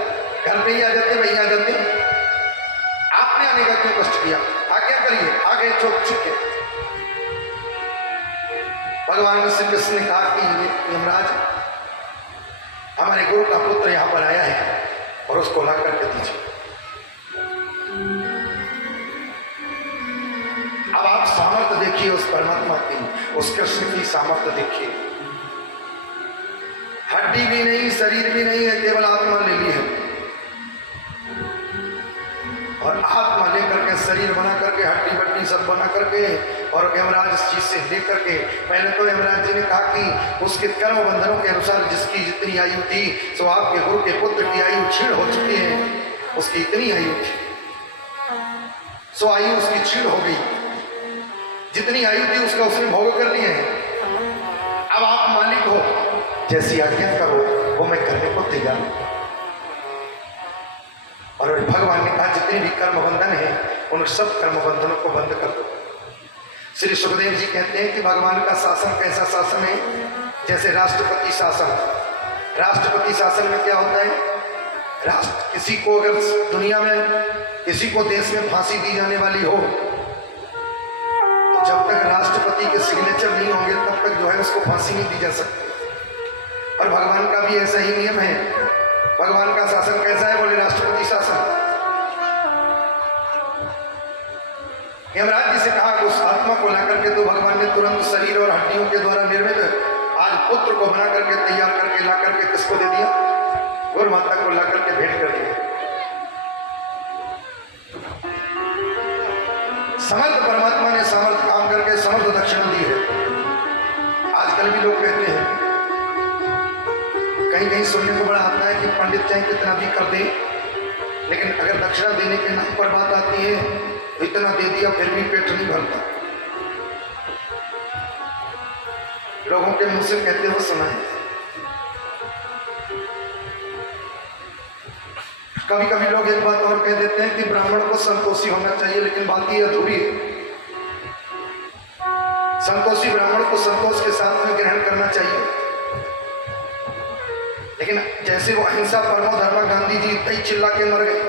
घर पे ही आ जाते, वहीं आ जाते। आपने आने का क्यों कष्ट किया? आज्ञा करिए, आगे चुप चुके। भगवान श्री कृष्ण ने कहा कि यमराज हमारे गुरु का पुत्र यहाँ पर आया है और उसको ला करके दीजिए। अब आप सामर्थ्य देखिए उस परमात्मा की, उस कृष्ण की सामर्थ्य देखिए। हड्डी भी नहीं, शरीर भी नहीं है, केवल आत्मा ले ली है। और आत्मा लेकर के शरीर बना करके, हड्डी बड्डी सब बना करके, और यमराज इस चीज से लेकर के, पहले तो यमराज जी ने कहा कि उसके कर्म बंधनों के अनुसार जिसकी जितनी आयु थी, सो आपके गुरु के पुत्र की आयु क्षीण हो चुकी है, उसकी इतनी आयु थी, सो आयु उसकी क्षीण हो गई। जितनी आयु थी उसका उसने भोग कर लिए हैं। अब आप मालिक हो, जैसी आज्ञा करो वो मैं करने को तैयार हूं। और भगवान ने कहा जितने भी कर्म बंधन है उन सब कर्म बंधनों को बंद कर दो। श्री सुखदेव जी कहते हैं कि भगवान का शासन कैसा शासन है, जैसे राष्ट्रपति शासन। राष्ट्रपति शासन में क्या होता है, राष्ट्र किसी को अगर दुनिया में किसी को देश में फांसी दी जाने वाली हो तो जब तक राष्ट्रपति के सिग्नेचर नहीं होंगे तब तक जो है उसको फांसी नहीं दी जा सकती। और भगवान का भी ऐसा ही नियम है। भगवान का शासन कैसा है, बोले राष्ट्रपति शासन। यमराज जी से कहा उस आत्मा को ला करके तो भगवान ने तुरंत शरीर और हड्डियों के द्वारा निर्मित आज पुत्र को बना करके तैयार करके ला करके किसको दे दिया, गौर माता को ला करके भेंट कर दिया। समर्थ परमात्मा ने समर्थ काम करके समर्थ दक्षिणा दी है। आजकल भी लोग कहते हैं, कहीं कहीं सुनने को बड़ा आता है कि पंडित चाहे कितना भी कर दे, लेकिन अगर दक्षिणा देने के नाम पर बात आती है इतना दे दिया फिर भी पेट नहीं भरता। लोगों के मुंह से कहते हुए सुना है। कभी कभी लोग एक बात और कह देते हैं कि ब्राह्मण को संतोषी होना चाहिए, लेकिन बात ये अधूरी है। संतोषी ब्राह्मण को संतोष के साथ में ग्रहण करना चाहिए, लेकिन जैसे वो अहिंसा परमो धर्म गांधी जी इतना ही चिल्ला के मर गए,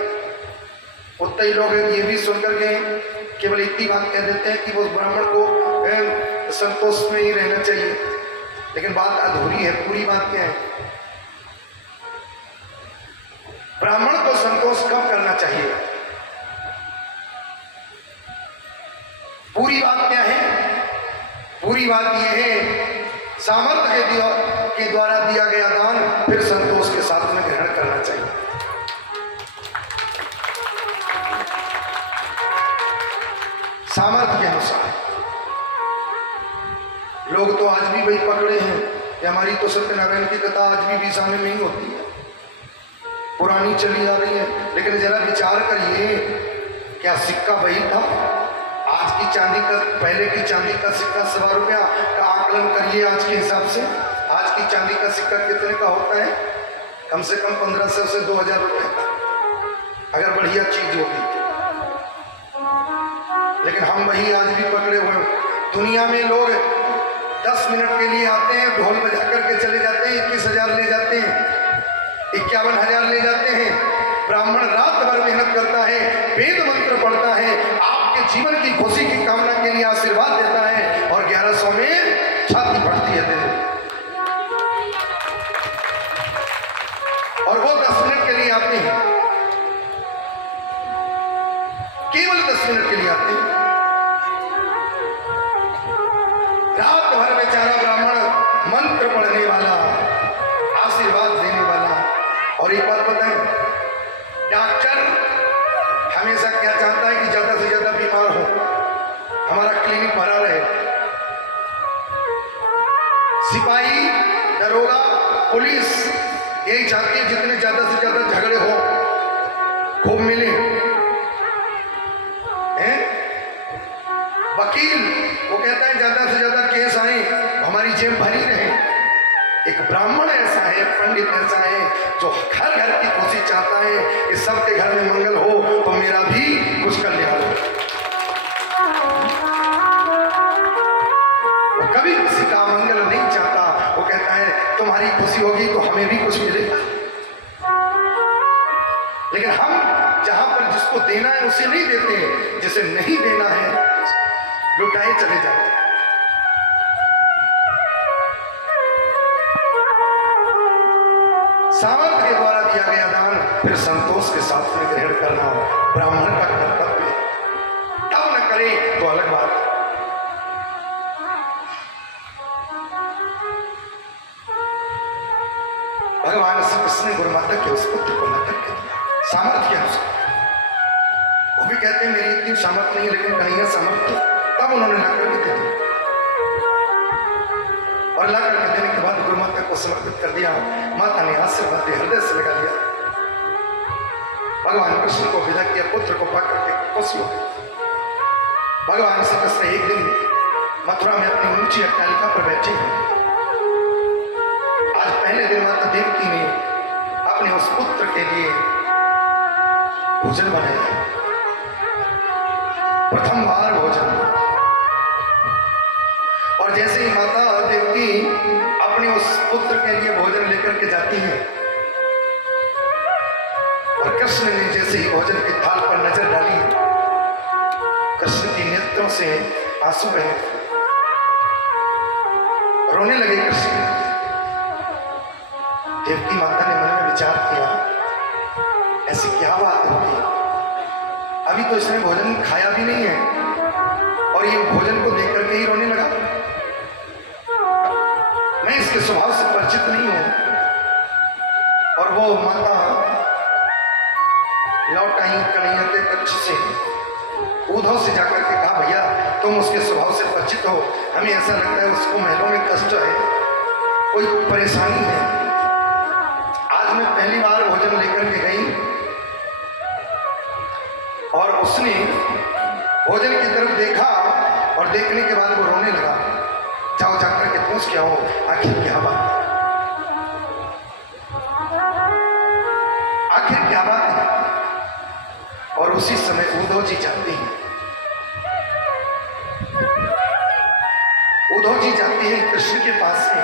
उतना ही लोग ये भी सुनकर के केवल इतनी बात कह देते हैं कि वो ब्राह्मण को संतोष में ही रहना चाहिए, लेकिन बात अधूरी है। पूरी बात क्या है, ब्राह्मण को संतोष कब करना चाहिए, पूरी बात क्या है, पूरी बात यह है सामर्थ्य के द्वारा दिया गया दान फिर संतोष के साथ में ग्रहण करना चाहिए। सामर्थ्य के अनुसार। लोग तो आज भी वही पकड़े हैं कि हमारी तो सत्यनारायण की कथा आज भी बीसाने में ही होती है, पुरानी चली आ रही है। लेकिन जरा विचार करिए, क्या सिक्का वही था? आज की चांदी का, पहले की चांदी का सिक्का 100 रुपया का आकलन करिए आज के हिसाब से। आज की चांदी का सिक्का कितने का होता है? कम से कम 1500 से 2000 रुपये का, अगर बढ़िया चीज होगी तो। लेकिन हम वही आज भी पकड़े हुए हैं। दुनिया में लोग 10 मिनट के लिए आते हैं, ढोल बजा करके चले जाते हैं, 21,000 ले जाते हैं, 51,000 ले जाते हैं। ब्राह्मण रात भर मेहनत करता है, वेद मंत्र पढ़ता है, आपके जीवन की खुशी की कामना के लिए आशीर्वाद देता है, और 1100 में छाती फटती है दिन। और वो 10 मिनट के लिए आते हैं, केवल 10 मिनट के लिए आते हैं। रात भर बेचारा ब्राह्मण मंत्र पढ़ने वाला, आशीर्वाद देने वाला। और एक बात बताएं, डॉक्टर हमेशा क्या चाहता है कि ज्यादा से ज्यादा बीमार हो, हमारा क्लिनिक भरा रहे। सिपाही, दरोगा, पुलिस यही चाहती है जितने ज्यादा से ज्यादा झगड़े हो, खूब मिले। वकील वो कहता है ज्यादा से ज्यादा केस आए, हमारी जेब भरी रहे। एक ब्राह्मण ऐसा है, पंडित ऐसा है जो घर घर की खुशी चाहता है कि सबके घर में मंगल हो तो मेरा भी कुछ कल्याण हो। वो कभी किसी का मंगल नहीं चाहता, वो कहता है तुम्हारी खुशी होगी तो हमें भी कुछ मिलेगा। लेकिन हम जहां पर जिसको देना है उसे नहीं देते, जिसे नहीं देना है लुटाए चले जाते हैं। सामर्थ्य के द्वारा दिया गया दान फिर संतोष के साथ में ग्रहण करना ब्राह्मण का कर्तव्य है। तब न करे तो अलग बात है। भगवान श्री कृष्ण ने गुरुमाता के उस पुत्र को नतन कर दिया सामर्थ्य के अनुसार। वो भी कहते हैं मेरी इतनी सामर्थ्य नहीं है, लेकिन कन्हैया सामर्थ्य, तब उन्होंने ला करके दे दिया। और ला करके देने के बाद गुरुमाता को समर्पित कर दिया। माता ने आशीर्वाद दे हृदय से लगा लिया। भगवान कृष्ण को विदा किया, पुत्र को पा करके खुशी हो गई। भगवान श्री कृष्ण एक दिन मथुरा में अपनी ऊंची अट्टालिका पर बैठे हैं। आज पहले दिन माता देवकी ने अपने उस पुत्र के लिए भोजन बनाया, प्रथम बार भोजन। और जैसे ही माता देवकी अपने उस पुत्र के लिए भोजन लेकर के जाती है और कृष्ण ने जैसे ही भोजन के थाल पर नजर डाली, कृष्ण की नेत्रों से आंसू बहे, रोने लगे कृष्ण। देवकी माता ने मन में विचार किया, ऐसी क्या बात होगी, अभी तो इसने भोजन खाया भी नहीं है और ये भोजन को देख करके ही रोने लगा। मैं इसके स्वभाव से परिचित नहीं हूं। और वो माता लौट आई कन्हैया के कक्ष से, उद्धव से जाकर के कहा, भैया तुम उसके स्वभाव से परिचित हो, हमें ऐसा लगता है उसको महलों में कष्ट है, कोई परेशानी है। आज मैं पहली बार भोजन लेकर के गई और उसने भोजन की तरफ देखा और देखने के बाद वो रोने लगा। जाओ जाकर के पूछ क्या हो, आखिर क्या बात है, आखिर क्या बात है। और उसी समय उद्धव जी जाते हैं, उद्धव जी जाते हैं कृष्ण के पास से,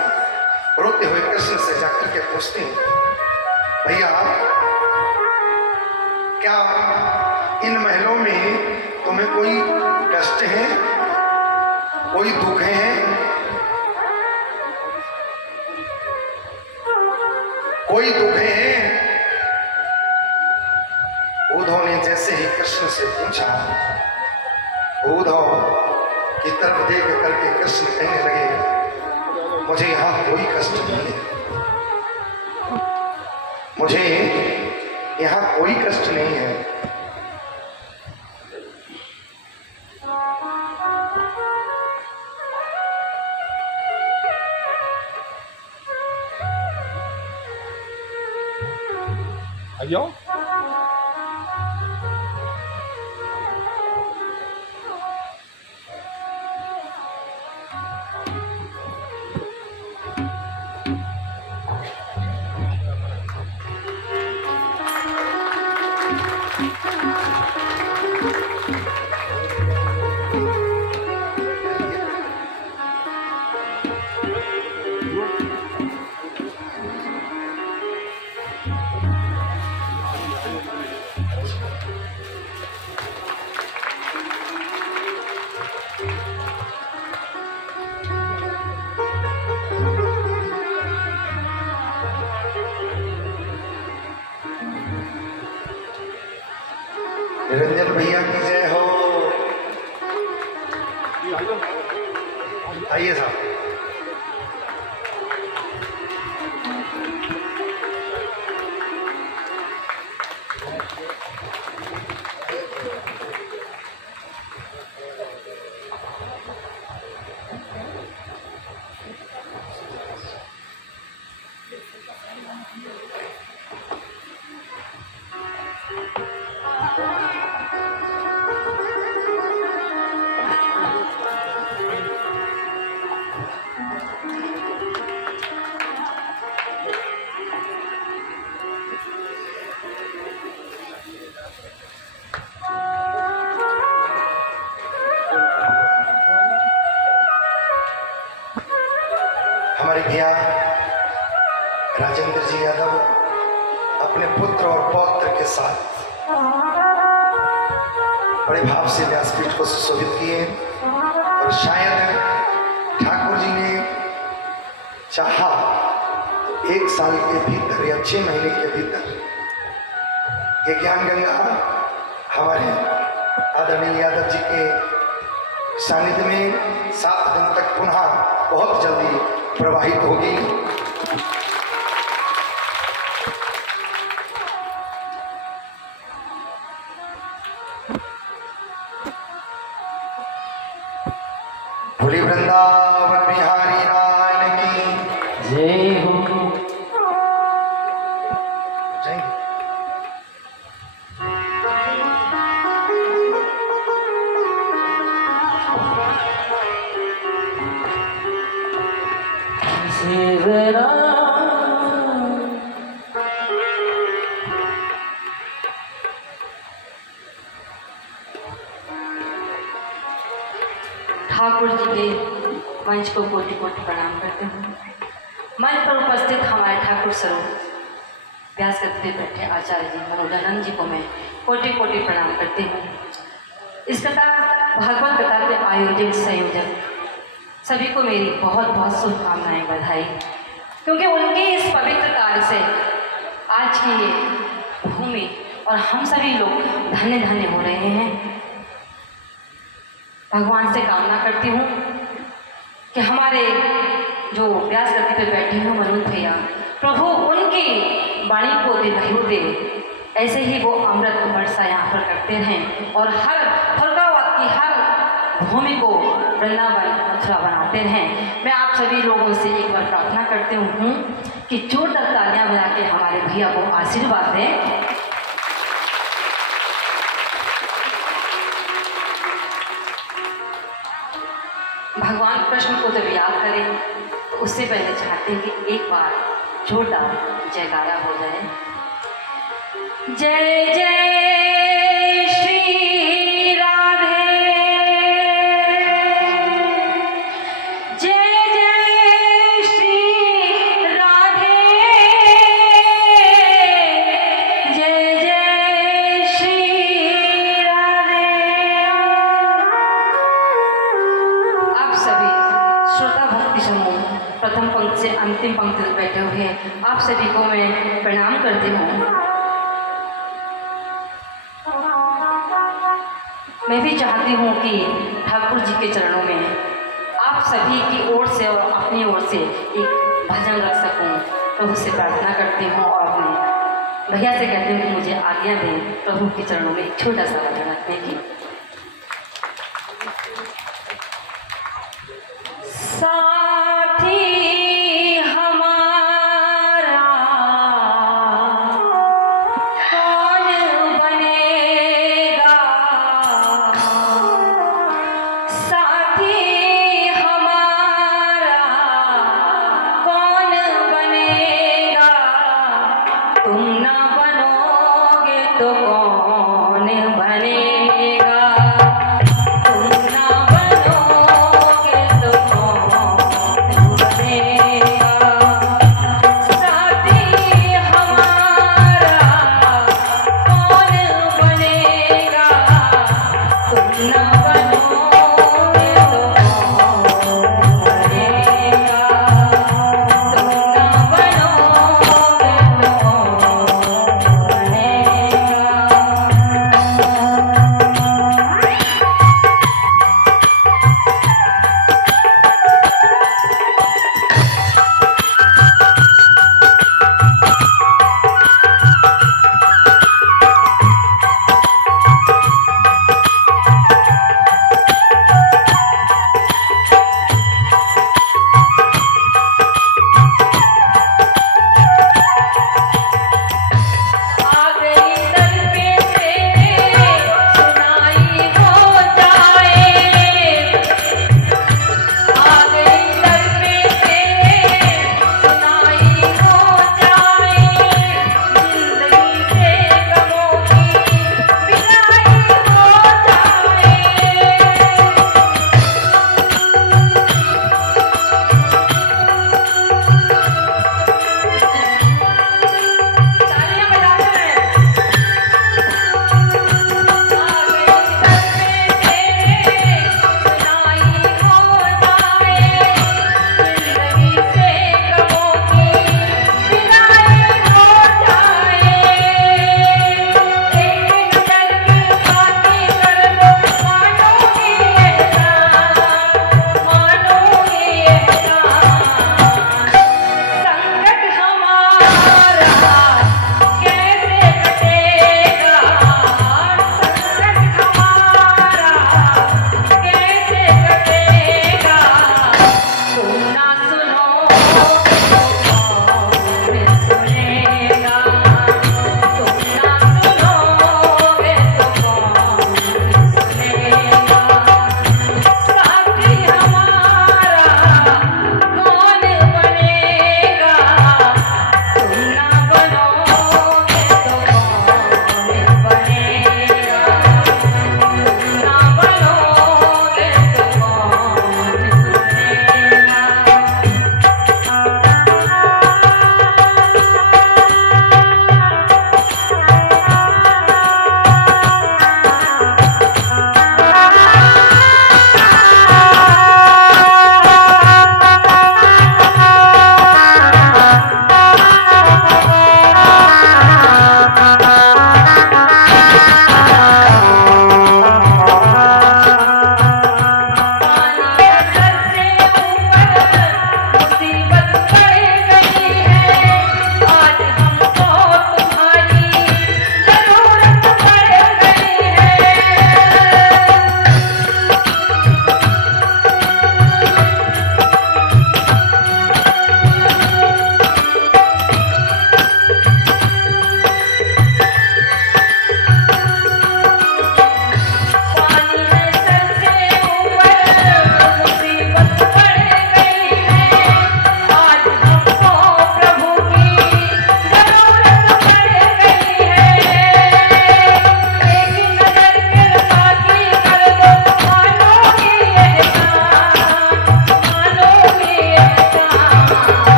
रोते हुए कृष्ण से जाकर के पूछते हैं, भैया क्या इन महलों में तुम्हें कोई कष्ट है, कोई दुख है, कोई दुख है? उद्धव ने जैसे ही कृष्ण से पूछा, उद्धव की तरफ देख करके कृष्ण कहने लगे, मुझे यहां कोई कष्ट नहीं है, मुझे यहां कोई कष्ट नहीं है। अयो निरंजन भैया की जय हो। आइए साहब। हमारे भैया राजेंद्र जी यादव अपने पुत्र और पौत्र के साथ बड़े भाव से व्यासपीठ को सुशोभित किए और शायद ठाकुर जी ने चाहा तो 1 साल के भीतर या 6 महीने के भीतर ये ज्ञान गंगा हमारे आदरणीय यादव जी के सानिध्य में 7 दिन तक पुनः बहुत जल्दी प्रवाहित होगी। भोले वृंदावन बिहारी लाल की जय हो। जय। शिव राम। ठाकुर जी के मंच को कोटि कोटि प्रणाम करते हैं। मंच पर उपस्थित हमारे ठाकुर स्वरूप व्यास गद्दी पे बैठे आचार्य जी मनोजानंद जी को मैं कोटि कोटि प्रणाम करती हूँ। इस कथा भागवत कथा के आयोजक संयोजक सभी को मेरी बहुत बहुत शुभकामनाएं बधाई, क्योंकि उनके इस पवित्र कार्य से आज की ये भूमि और हम सभी लोग धन्य धन्य हो रहे हैं। भगवान से कामना करती हूँ कि हमारे जो व्यास गद्दी पे बैठे हैं मनोज भैया, प्रभु उनकी वाणी को दीर्घायु दे, ऐसे ही वो अमृत वर्षा यहाँ पर करते रहें और हर फरकावत की हर भूमि को वृंदावन मथुरा बनाते रहें। मैं आप सभी लोगों से एक बार प्रार्थना करती हूँ कि जोरदार तालियां बजा के हमारे भैया को आशीर्वाद दें। भगवान कृष्ण को जब याद करें तो उससे पहले चाहते हैं कि एक बार जोरदार जयकारा हो जाए। जय जय श्री राधे, जय जय श्री राधे, जय जय श्री राधे। आप सभी श्रोता भक्ति समूह प्रथम पंक्ति से अंतिम पंक्ति तक बैठे हुए हैं, आप सभी को मैं प्रणाम करती हूँ। मैं भी चाहती हूँ कि ठाकुर जी के चरणों में आप सभी की ओर से और अपनी ओर से एक भजन रख सकूँ। प्रभु से प्रार्थना करती हूँ और अपने भैया से कहती हूँ कि मुझे आज्ञा दें प्रभु के चरणों में एक छोटा सा भजन रखने की। साथी हमारा कौन बनेगा, साथी हमारा कौन बनेगा, तुम ना बनोगे तो कौन बनेगा, तुम ना बनोगे तो कौन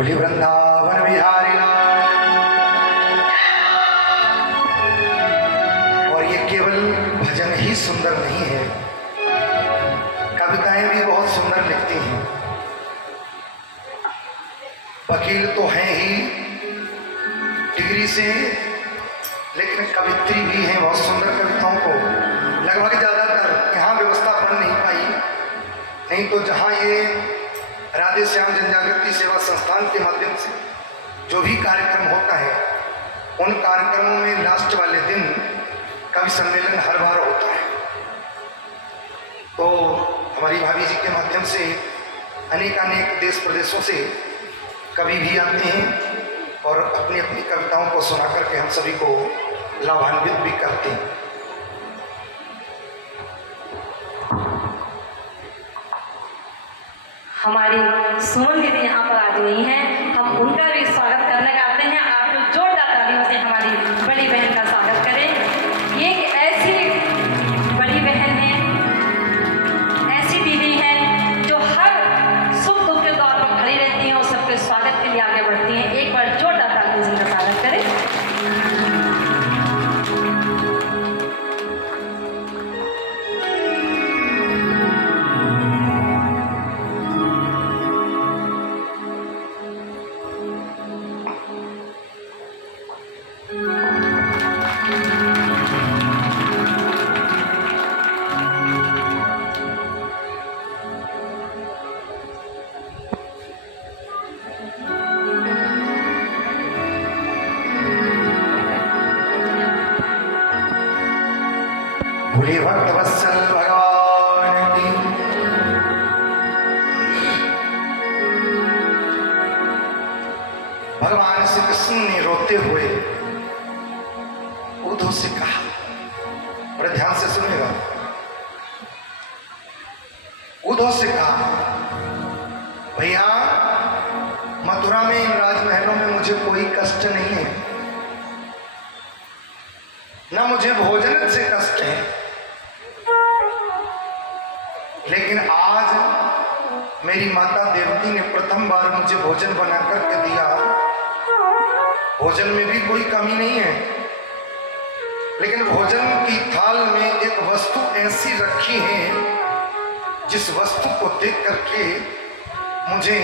बोले वृंदावन बिहारी लाल। और ये केवल भजन ही सुंदर नहीं है, कविताएं भी बहुत सुंदर लिखती हैं। वकील तो हैं ही डिग्री से, लेकिन कवित्री भी हैं, बहुत सुंदर कविताओं को लगभग ज़्यादातर यहाँ व्यवस्था बन नहीं पाई, नहीं तो जहाँ ये राधे श्याम जनजागृति सेवा संस्थान के माध्यम से जो भी कार्यक्रम होता है, उन कार्यक्रमों में लास्ट वाले दिन कवि सम्मेलन हर बार होता है। तो हमारी भाभी जी के माध्यम से अनेक देश प्रदेशों से कवि भी आते हैं और अपनी अपनी कविताओं को सुना करके हम सभी को लाभान्वित भी करते हैं। हमारी सुमन दीदी यहाँ पर आज हुई हैं, हम उनका भी स्वागत करना चाहते हैं। आप लोग जोरदार तालियों से हमारी बड़ी बहन का स्वागत करें। ये एक ऐसी बड़ी बहन है, ऐसी दीदी है जो हर सुख दुख के दौर पर खड़ी रहती हैं और सबके स्वागत के लिए आगे बढ़ती हैं। एक बार जोरदार तालियों से उनका स्वागत करें। बोले भक्त वत्सल भगवान की। भगवान श्री कृष्ण ने रोते हुए उद्धव से कहा, बड़े ध्यान से सुनेगा। उद्धव से कहा, भैया मथुरा में इन राजमहलों में मुझे कोई कष्ट नहीं है, ना मुझे भोजन से कष्ट है, लेकिन आज मेरी माता देवकी ने प्रथम बार मुझे भोजन बना करके दिया। भोजन में भी कोई कमी नहीं है, लेकिन भोजन की थाल में एक वस्तु ऐसी रखी है जिस वस्तु को देख करके मुझे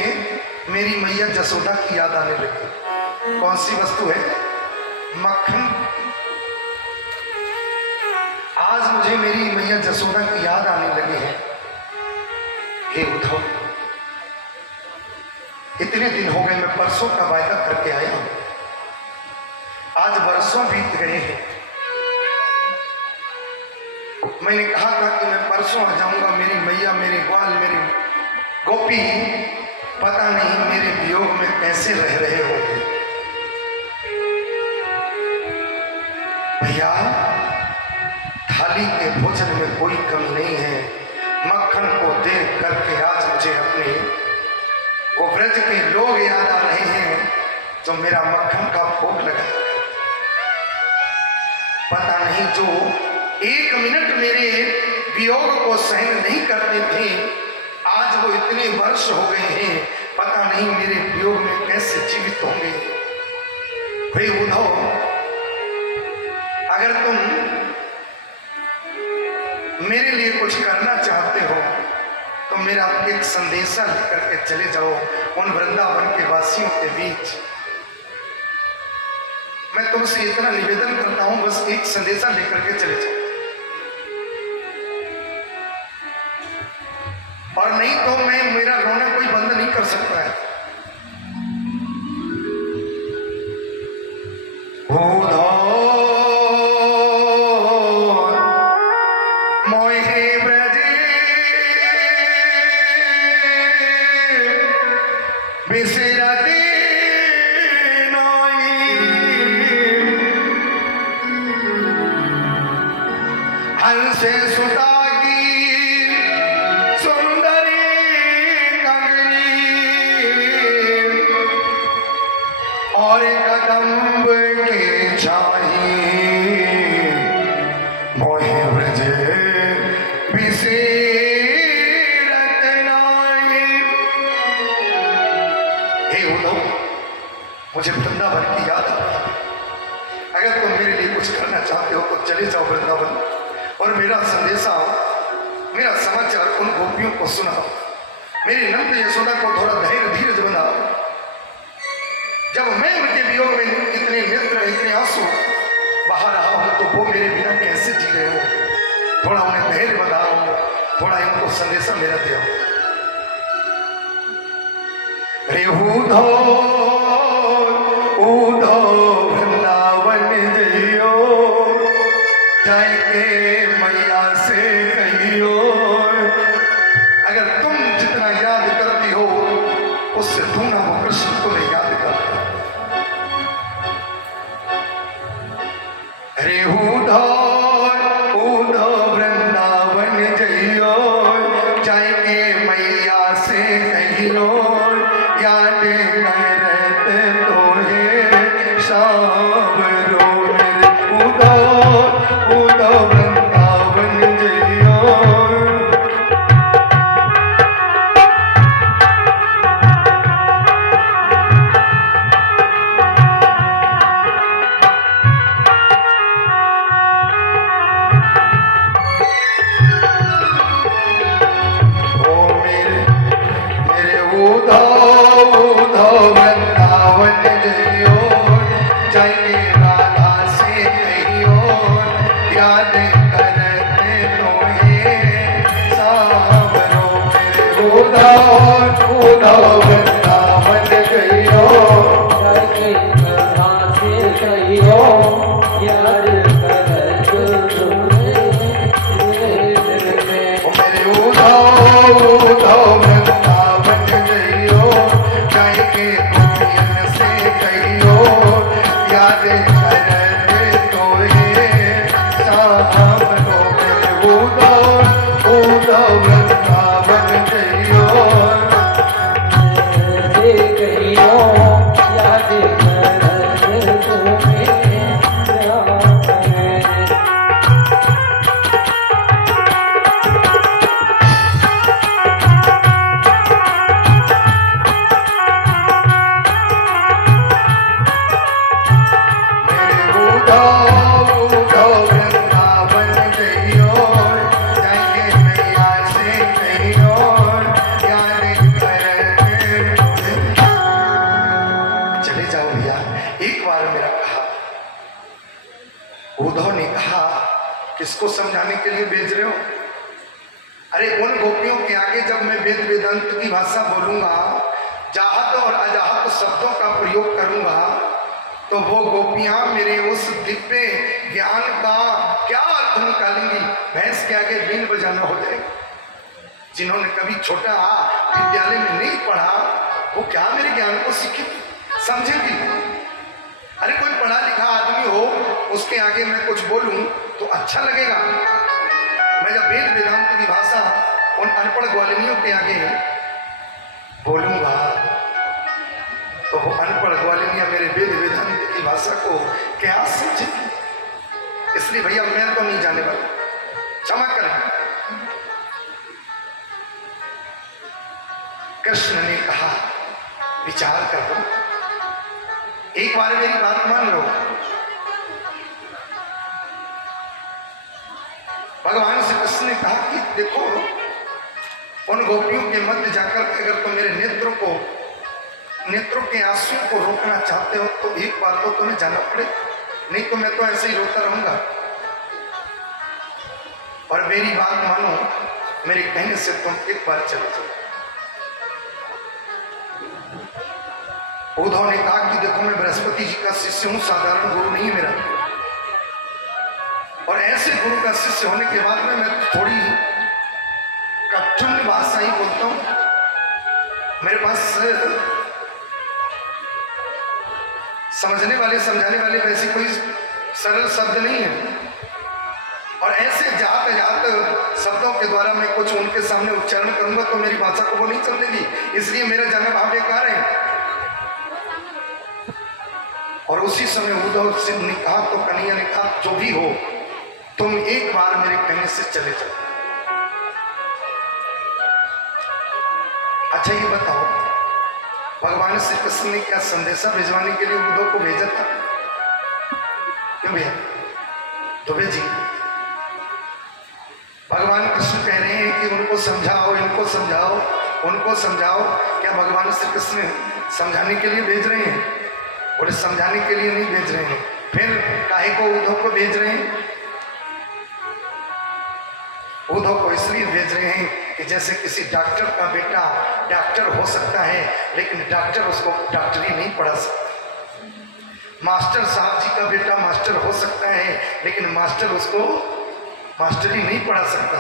मेरी मैया जसोदा की याद आने लगी। कौन सी वस्तु है? मक्खन। आज मुझे मेरी मैया जसोदा की याद आने लगी है। हे उद्धव, इतने दिन हो गए, मैं परसों का वायदा करके आया हूं, आज वर्षों बीत गए हैं। मैंने कहा था कि मैं परसों आ जाऊंगा, मेरी मैया, मेरे ग्वाल, मेरी गोपी पता नहीं मेरे वियोग में कैसे रह रहे होंगे। भैया, थाली के भोजन में कोई कमी नहीं है। मक्खन को देख करके आज मुझे अपने वो व्रज के लोग याद आ रहे हैं जो मेरा मक्खन का भोग लगाया। पता नहीं जो एक मिनट मेरे वियोग को सहन नहीं करते थे, आज वो इतने वर्ष हो गए हैं, पता नहीं मेरे वियोग में कैसे जीवित होंगे। भाई उद्धव, अगर तुम मेरे लिए कुछ करना चाहते हो तो मेरा एक संदेशा लेकर के चले जाओ उन वृंदावन के वासियों के बीच। मैं तुमसे इतना निवेदन करता हूं, बस एक संदेशा लेकर के चले जाओ, और नहीं तो मैं मेरा रोना कोई बंद नहीं कर सकता है। हंसे सुता की सुंदरी कंगनी मुझे वृंदावन की याद आ गई। अगर तुम मेरे लिए कुछ करना चाहते हो तो चले जाओ वृंदावन और मेरा संदेशा, मेरा समाचार उन गोपियों को सुनाओ। मेरी नंद यशोदा को थोड़ा धैर्य धीरज बनाओ। जब मैं उनके वियोग में इतने नेत्र इतने आंसू बहा रहा हूं तो वो मेरे बिना कैसे जी रहे हो? थोड़ा उन्हें धैर्य बताओ, थोड़ा इनको संदेशा मेरा दो। रे उधो उधो वृंदावन जइयो, जाए के मैया से कहियो। अगर तुम जितना याद करती हो उससे दूना वो कृष्ण तुम्हें याद करता। रे उधो उधो वृंदावन जइयो, जाए के मैया से कहियो। याद करते तोहे सावरो, उधो उधो वृंदावन जइयो। उद्धव ने कहा, किसको समझाने के लिए भेज रहे हो? अरे उन गोपियों के आगे जब मैं वेद वेदांत की भाषा बोलूंगा, चाहत और अचाहत शब्दों का प्रयोग करूंगा, तो वो गोपियां मेरे उस दिव्य ज्ञान का क्या अर्थ निकालेंगी? भैंस के आगे बीन बजाना हो जाएगा। जिन्होंने कभी छोटा विद्यालय में नहीं पढ़ा, वो क्या मेरे ज्ञान को सीखेगी, समझेगी? अरे कोई पढ़ा लिखा आदमी हो, उसके आगे मैं कुछ बोलूं तो अच्छा लगेगा। मैं जब वेद वेदांत की भाषा उन अनपढ़ ग्वालिनियों के आगे बोलूंगा, तो वो अनपढ़ ग्वालिनियां मेरे वेद वेदांत की भाषा को क्या समझेंगी? इसलिए भैया मैं तो नहीं जाने वाला, क्षमा करें। कृष्ण ने कहा, विचार कर लो, एक बार मेरी बात मान लो। भगवान श्री कृष्ण ने कहा कि देखो, उन गोपियों के मध्य जाकर अगर तुम मेरे नेत्रों के आंसू को रोकना चाहते हो तो एक बार तो तुम्हें जाना पड़ेगा, नहीं तो मैं तो ऐसे ही रोता रहूंगा। और मेरी बात मानो, मेरे कहने से तुम एक बार चले जाओ। उद्धव ने कहा कि देखो, मैं बृहस्पति जी का शिष्य हूं, साधारण गुरु नहीं मेरा, और ऐसे गुरु का शिष्य होने के बाद में मैं थोड़ी कठिन भाषा ही बोलता हूं। मेरे पास समझने वाले समझाने वाले वैसे कोई सरल शब्द नहीं है, और ऐसे जात अजात शब्दों के द्वारा मैं कुछ उनके सामने उच्चारण करूंगा तो मेरी भाषा को वो नहीं चलेगी, इसलिए मेरा जाना भाव बेकार है। और उसी समय उद्धव सिंह ने कहा तो कन्हैया ने कहा, जो भी हो, तुम एक बार मेरे कहने से चले जाओ। अच्छा ये बताओ, भगवान श्री कृष्ण ने क्या संदेशा भिजवाने के लिए उद्धव को भेजा था? क्यों भैया दुबे जी? भगवान कृष्ण कह रहे हैं कि उनको समझाओ, इनको समझाओ, उनको समझाओ। क्या भगवान श्री कृष्ण समझाने के लिए भेज रहे हैं? बोले समझाने के लिए नहीं भेज रहे हैं। फिर काहे को उद्धव को भेज रहे हैं? उद्धव को इसलिए भेज रहे हैं कि जैसे किसी डॉक्टर का बेटा डॉक्टर हो सकता है, लेकिन डॉक्टर उसको डॉक्टरी नहीं पढ़ा सकता। मास्टर साहब जी का बेटा मास्टर हो सकता है, लेकिन मास्टर उसको मास्टरी नहीं पढ़ा सकता।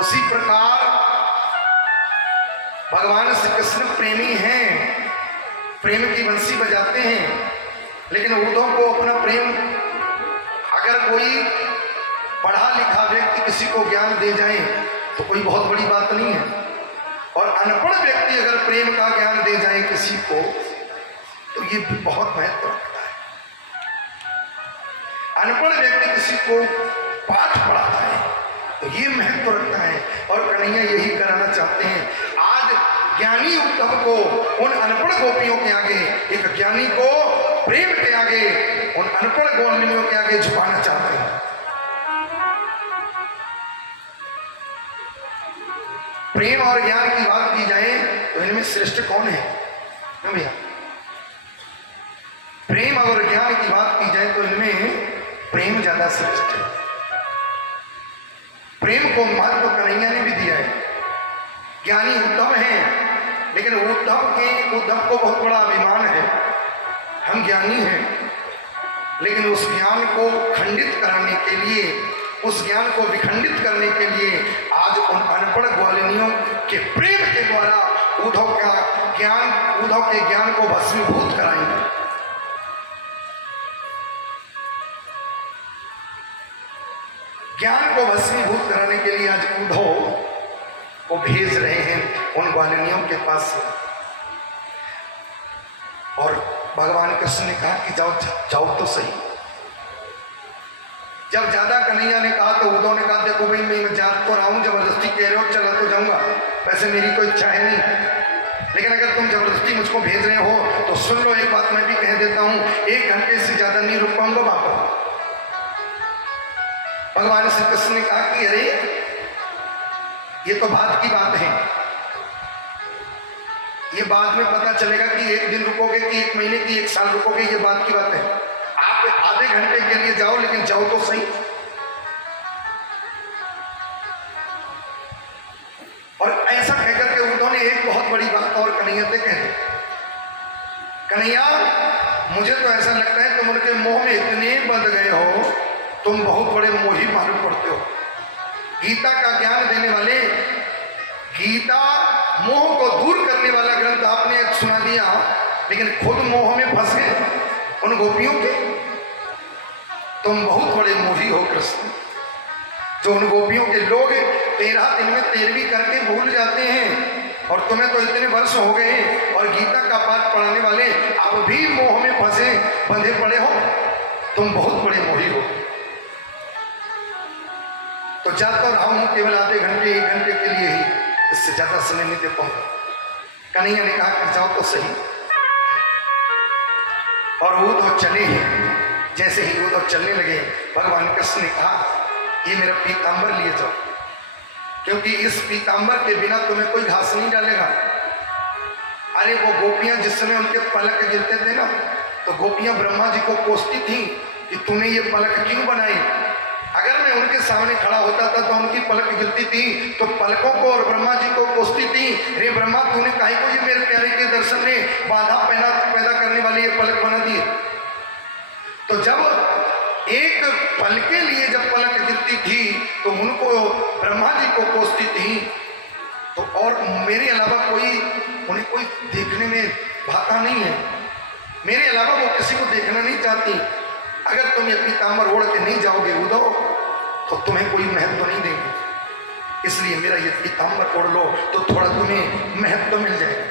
उसी प्रकार भगवान श्री कृष्ण प्रेमी हैं, प्रेम की बंसी बजाते हैं, लेकिन उद्धव को अपना प्रेम, अगर कोई पढ़ा लिखा व्यक्ति किसी को ज्ञान दे जाए तो कोई बहुत बड़ी बात नहीं है, और अनपढ़ व्यक्ति अगर प्रेम का ज्ञान दे जाए किसी को तो ये भी बहुत महत्व रखता है। अनपढ़ व्यक्ति किसी को पाठ पढ़ाता है तो ये महत्व रखता है, और कन्हैया यही कराना चाहते हैं। आज ज्ञानी उद्धव को उन अनपढ़ गोपियों के आगे, एक ज्ञानी को प्रेम के आगे, उन अनपढ़ गोपियों के आगे झुकाना चाहते हैं। प्रेम और ज्ञान की बात की जाए तो इनमें श्रेष्ठ कौन है भैया? प्रेम और ज्ञान की बात की जाए तो इनमें प्रेम ज्यादा श्रेष्ठ है। प्रेम को महत्व कन्हैया ने भी दिया है। ज्ञानी उद्धव हैं, लेकिन उद्धव को बहुत बड़ा अभिमान है, हम ज्ञानी हैं, लेकिन उस ज्ञान को खंडित कराने के लिए, उस ज्ञान को विखंडित करने के लिए आज उन अनपढ़ ग्वालिनियों के प्रेम के द्वारा उद्धव के ज्ञान को भस्मीभूत कराएंगे। ज्ञान को भस्मीभूत कराने के लिए आज उद्धव को भेज रहे हैं उन ग्वालिनियों के पास। और भगवान कृष्ण ने कहा कि जाओ जाओ तो सही। जब ज्यादा कन्हैया ने कहा तो उद्धव ने कहा देखो भाई मैं जा तो रहा हूं, जबरदस्ती कह रहे हो चला तो जाऊंगा, वैसे मेरी कोई इच्छा है नहीं, लेकिन अगर तुम जबरदस्ती मुझको भेज रहे हो तो सुन लो, एक बात मैं भी कह देता हूं, 1 घंटे से ज्यादा नहीं रुक पाऊंगा वापस। भगवान श्री कृष्ण ने कहा कि अरे ये तो बात की बात है, ये बाद में पता चलेगा कि 1 दिन रुकोगे कि 1 महीने की 1 साल रुकोगे, ये बात की बात है। आप आधे घंटे के लिए जाओ, लेकिन जाओ तो सही। और ऐसा कहकर के उद्धव ने एक बहुत बड़ी बात और कन्हैया से कह दी। कन्हैया मुझे तो ऐसा लगता है तुम उनके मोह में इतने बंध गए हो, तुम बहुत बड़े मोही मालूम पड़ते हो। गीता का ज्ञान देने वाले, गीता मोह को दूर करने वाला ग्रंथ आपने सुना दिया, लेकिन खुद मोह में फंस गए उन गोपियों के। तुम बहुत बड़े मोही हो कृष्ण, जो उन गोपियों के लोग 13 दिन में 13वीं करके भूल जाते हैं, और तुम्हें तो इतने वर्ष हो गए और गीता का पाठ पढ़ाने वाले अब भी मोह में फंसे बंधे पड़े हो, तुम बहुत बड़े मोही हो। तो जाता रहा हूं केवल आधे घंटे 1 घंटे के लिए ही, इससे ज्यादा समय नहीं दे पाऊंगा। कन्हैया ने कहा कि जाओ तो सही। और उद्धव चले ही, जैसे ही उद्धव चलने लगे भगवान कृष्ण ने कहा ये मेरा पीतांबर लिए जाओ, क्योंकि इस पीतांबर के बिना तुम्हें कोई घास नहीं डालेगा। अरे वो गोपियां जिस समय उनके पलक गिरते थे ना, तो गोपियां ब्रह्मा जी को कोसती थी कि तूने ये पलक क्यों बनाई। अगर मैं उनके सामने खड़ा होता था तो उनकी पलक गिरती थी, तो पलकों को और ब्रह्मा जी को कोसती थी, रे ब्रह्मा तूने काहे को ये मेरे प्यारे के दर्शन में बाधा पैदा करने वाली ये पलक बना दी। तो जब एक पल के लिए जब पलक गिरती थी तो उनको ब्रह्मा जी को कोसती थी, तो और मेरे अलावा उन्हें कोई देखने में भाता नहीं है, मेरे अलावा वो किसी को देखना नहीं चाहती। अगर तुम ये पीतांबर ओढ़ के नहीं जाओगे उद्धव तो तुम्हें कोई महत्व नहीं देंगे, इसलिए मेरा ये पीतांबर ओढ़ लो तो थोड़ा तुम्हें महत्व मिल जाएगा।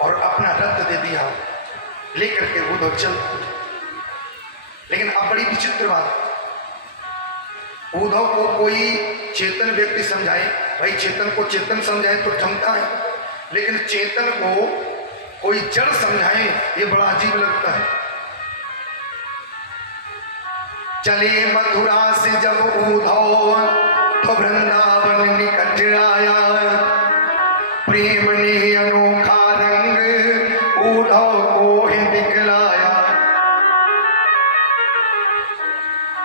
और अपना रथ दे दिया, लेकर के उद्धव चल। लेकिन अब बड़ी विचित्र बात, उद्धव को कोई चेतन व्यक्ति समझाए, भाई चेतन को चेतन समझाए तो जमता है, लेकिन चेतन को कोई जड़ समझाए ये बड़ा अजीब लगता है। चले मथुरा से जब उद्धव तो वृंदावन निकट आया, प्रेम ने अनोखा रंग उद्धव को ही दिखलाया।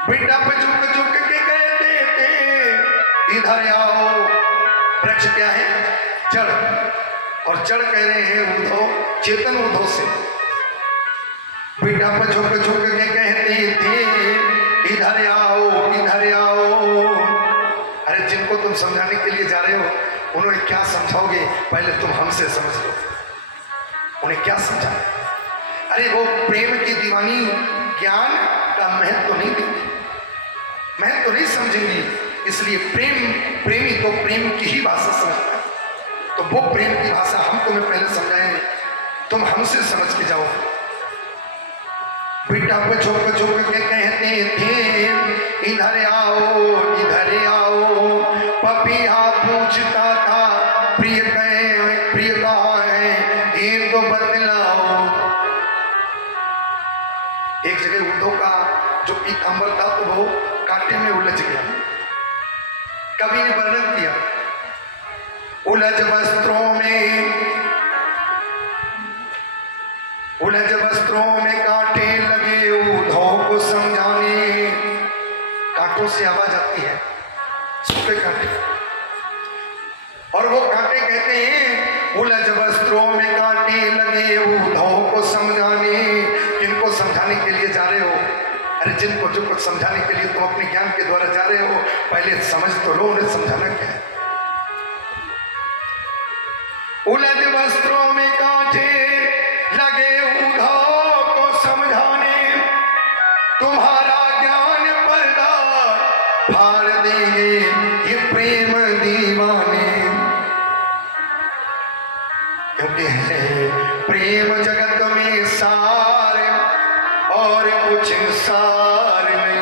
बिटप झुक झुक के कहते थे इधर आओ। वृक्ष क्या है? जड़, और जड़ कह रहे हैं उद्धव, चेतन उद्धव से। बिटप झुक झुक के कहते थे इधर आओ, इधर आओ। अरे जिनको तुम समझाने के लिए जा रहे हो उन्हें क्या समझाओगे, पहले तुम हमसे समझ लो उन्हें क्या समझाए। अरे वो प्रेम की दीवानी ज्ञान का महत्व तो नहीं देंगी, महत्व तो नहीं समझेंगी, इसलिए प्रेमी तो प्रेम की ही भाषा समझता है। तो वो प्रेम की भाषा हम तुम्हें पहले समझाएंगे, तुम हमसे समझ के जाओ। बेटा पे झुक झुक के कहते थे इधर आओ, इधर आओ। पपिया पूछता था प्रिय कहाँ है, ये तो बतलाओ। एक जगह उद्धव का जो पीतांबर था तो वो कांटे में उलझ गया। कवि ने वर्णन किया, उलझ वस्त्रों में कांटे लगे उद्धव को समझाने। कांटों से आवाज आती है, सूखे कांटे, और वो कांटे कहते हैं उलझ वस्त्रों में कांटे लगे उद्धव को समझाने। किनको समझाने के लिए जा रहे हो? अरे जिनको जो कुछ समझाने के लिए तुम अपने ज्ञान के द्वारा जा रहे हो, पहले समझ तो लो उन्हें समझाना क्या है। उलझ वस्त्रों में कांटे लगे उद्धव को समझाने, तुम्हारा ज्ञान पर्दा फाड़ देंगे ये प्रेम दीवाने। क्योंकि है प्रेम जगत में सार और कुछ सार नहीं।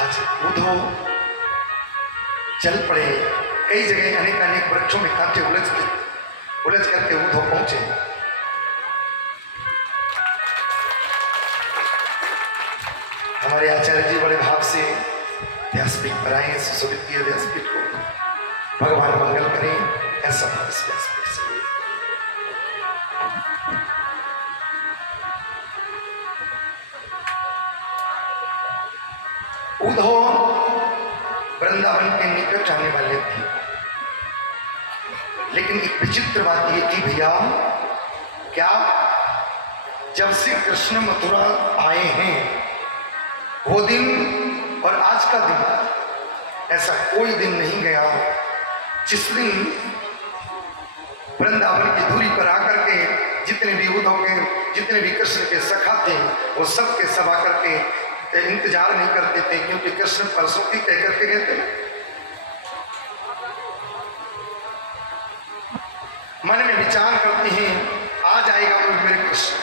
आज उद्धव चल पड़े, कई जगह अनेक वृक्षों में कांटे उलझ करके उद्धव पहुंचे। हमारे आचार्य जी बड़े भाव से व्यासपीठ पर आए, सुशोभित किए व्यासपीठ को। भगवान मंगल करें, ऐसा भाव इस व्यासपीठ से। उद्धव वृंदावन के निकट आने वाले थे, लेकिन एक विचित्र बात ये थी भैया, क्या जब से कृष्ण मथुरा आए हैं वो दिन और आज का दिन ऐसा कोई दिन नहीं गया जिस दिन वृंदावन की दूरी पर आकर के जितने भी उद्धव के, जितने भी कृष्ण के सखा थे, वो सब के सब आकर के इंतजार नहीं करते थे, क्योंकि कृष्ण परसों की कह करके गए थे। मन में विचार करते हैं आज आएगा मेरे कृष्ण,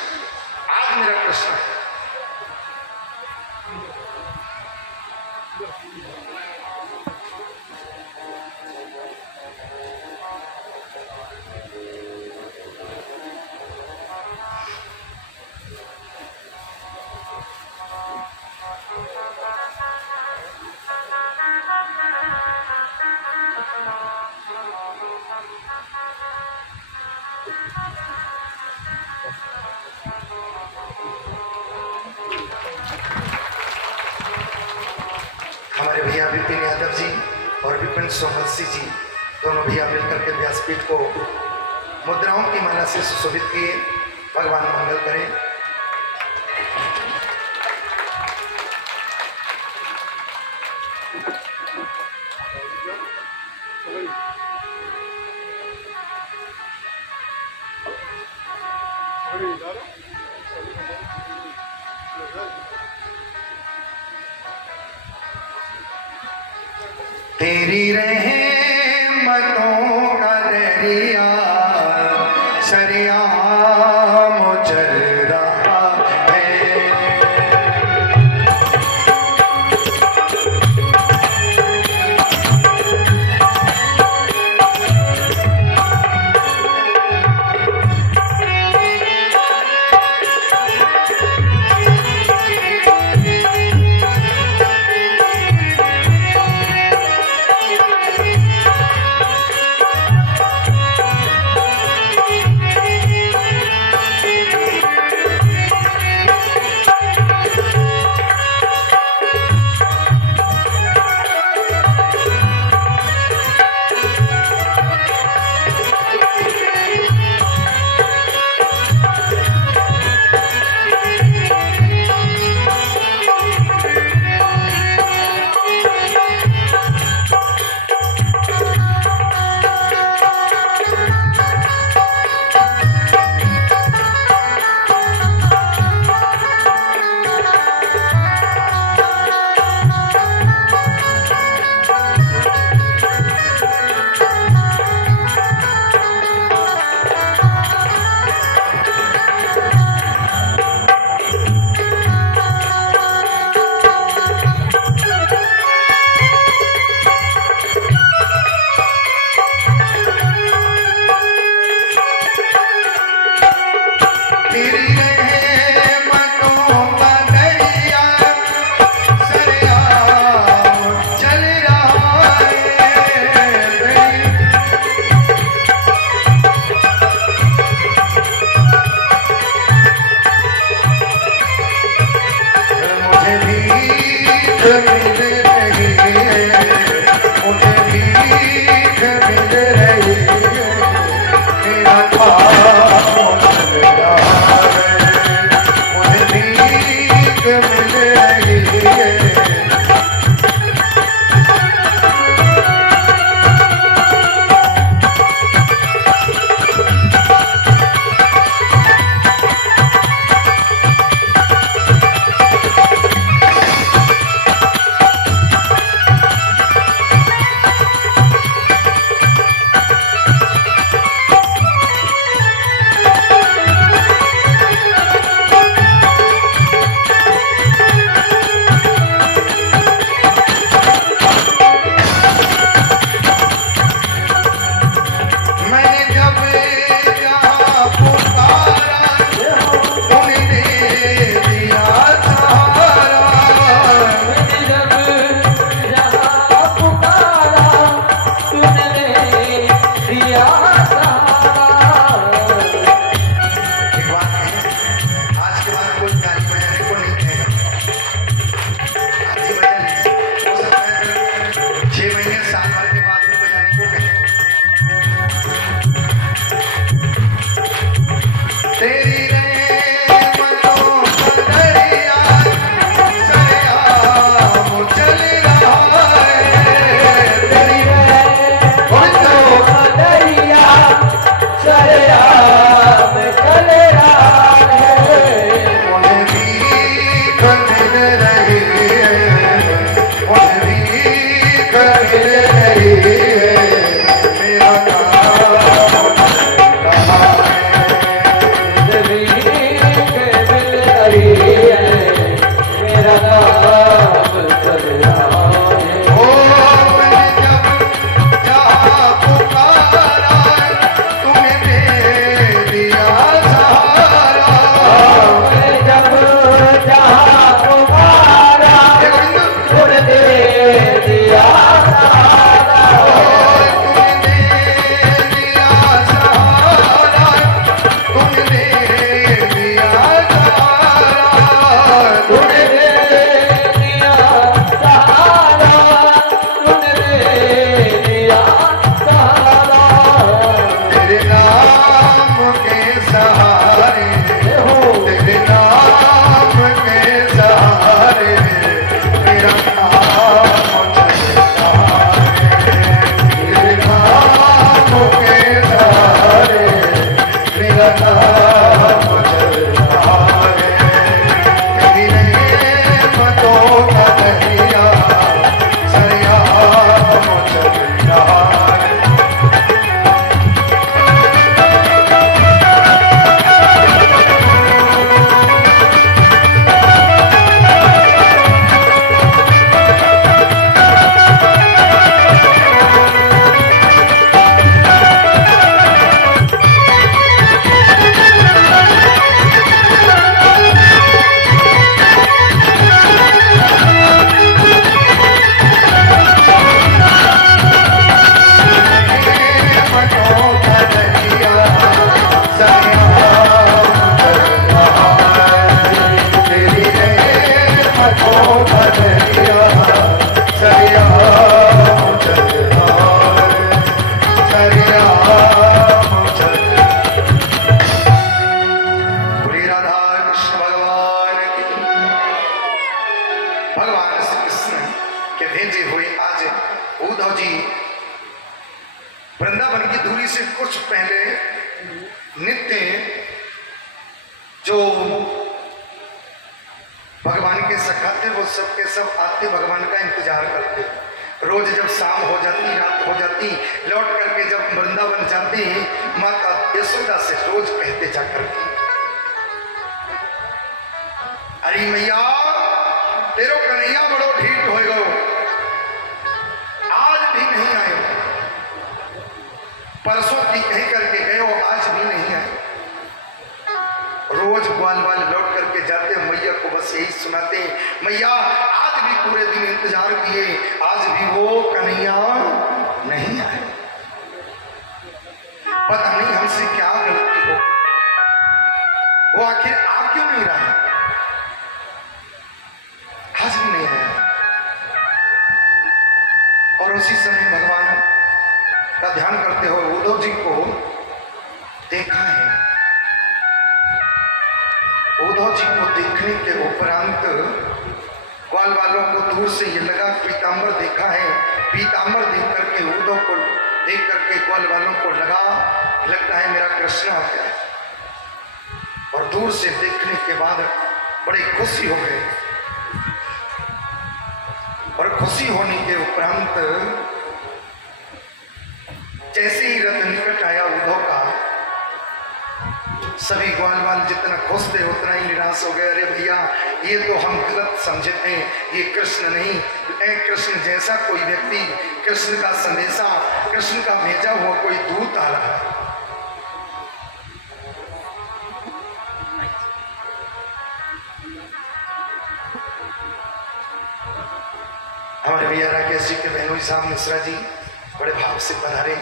आज मेरा कृष्ण है। हमारे भैया विपिन यादव जी और विपिन सोमवंशी जी दोनों भैया मिलकर के व्यासपीठ को मुद्राओं की माला से सुशोभित किए। भगवान मंगल करें। तेरी रहमतों का दरिया सरियाम चल रहा है। भेजे हुए आज उद्धव जी वृंदावन की दूरी से कुछ पहले नित्य जो भगवान के सखा थे वो सब के सब आते भगवान का इंतजार करते। रोज जब शाम हो जाती, रात हो जाती, लौट करके जब वृंदावन जाते माता यशोदा से रोज कहते जाकर के, अरे मैया तेरो कन्हैया बड़ो ढीठ हो गयो, आज भी नहीं आयो, परसों की कह करके गयो आज भी नहीं आए। रोज ग्वाल वाल लौट करके जाते मैया को बस यही सुनाते, मैया आज भी पूरे दिन इंतजार किए, आज भी वो कन्हैया नहीं आए। पता नहीं हमसे क्या गलती हो, वो आखिर आ क्यों नहीं रहा है, आज भी नहीं आया। और उसी समय भगवान का ध्यान करते हुए उद्धव जी को देखा है। उद्धव जी को देखने के उपरांत ग्वाल वालों को दूर से ये लगा पीताम्बर देखा है। पीताम्बर देख करके उद्धव को देख करके ग्वाल वालों को लगता है मेरा कृष्ण आ गया है। और दूर से देखने के बाद बड़े खुशी हो गए। और खुशी होने के उपरांत जैसे ही रथ निकट आया उद्धव का, सभी ग्वाल वाल जितना खुश थे उतना ही निराश हो गए। अरे भैया ये तो हम गलत समझे थे, ये कृष्ण नहीं, कृष्ण जैसा कोई व्यक्ति, कृष्ण का संदेशा, कृष्ण का भेजा हुआ कोई दूत आ रहा है। हमारे भैया राकेश जी के बहनोई साहब मिश्रा जी बड़े भाव से पधारे।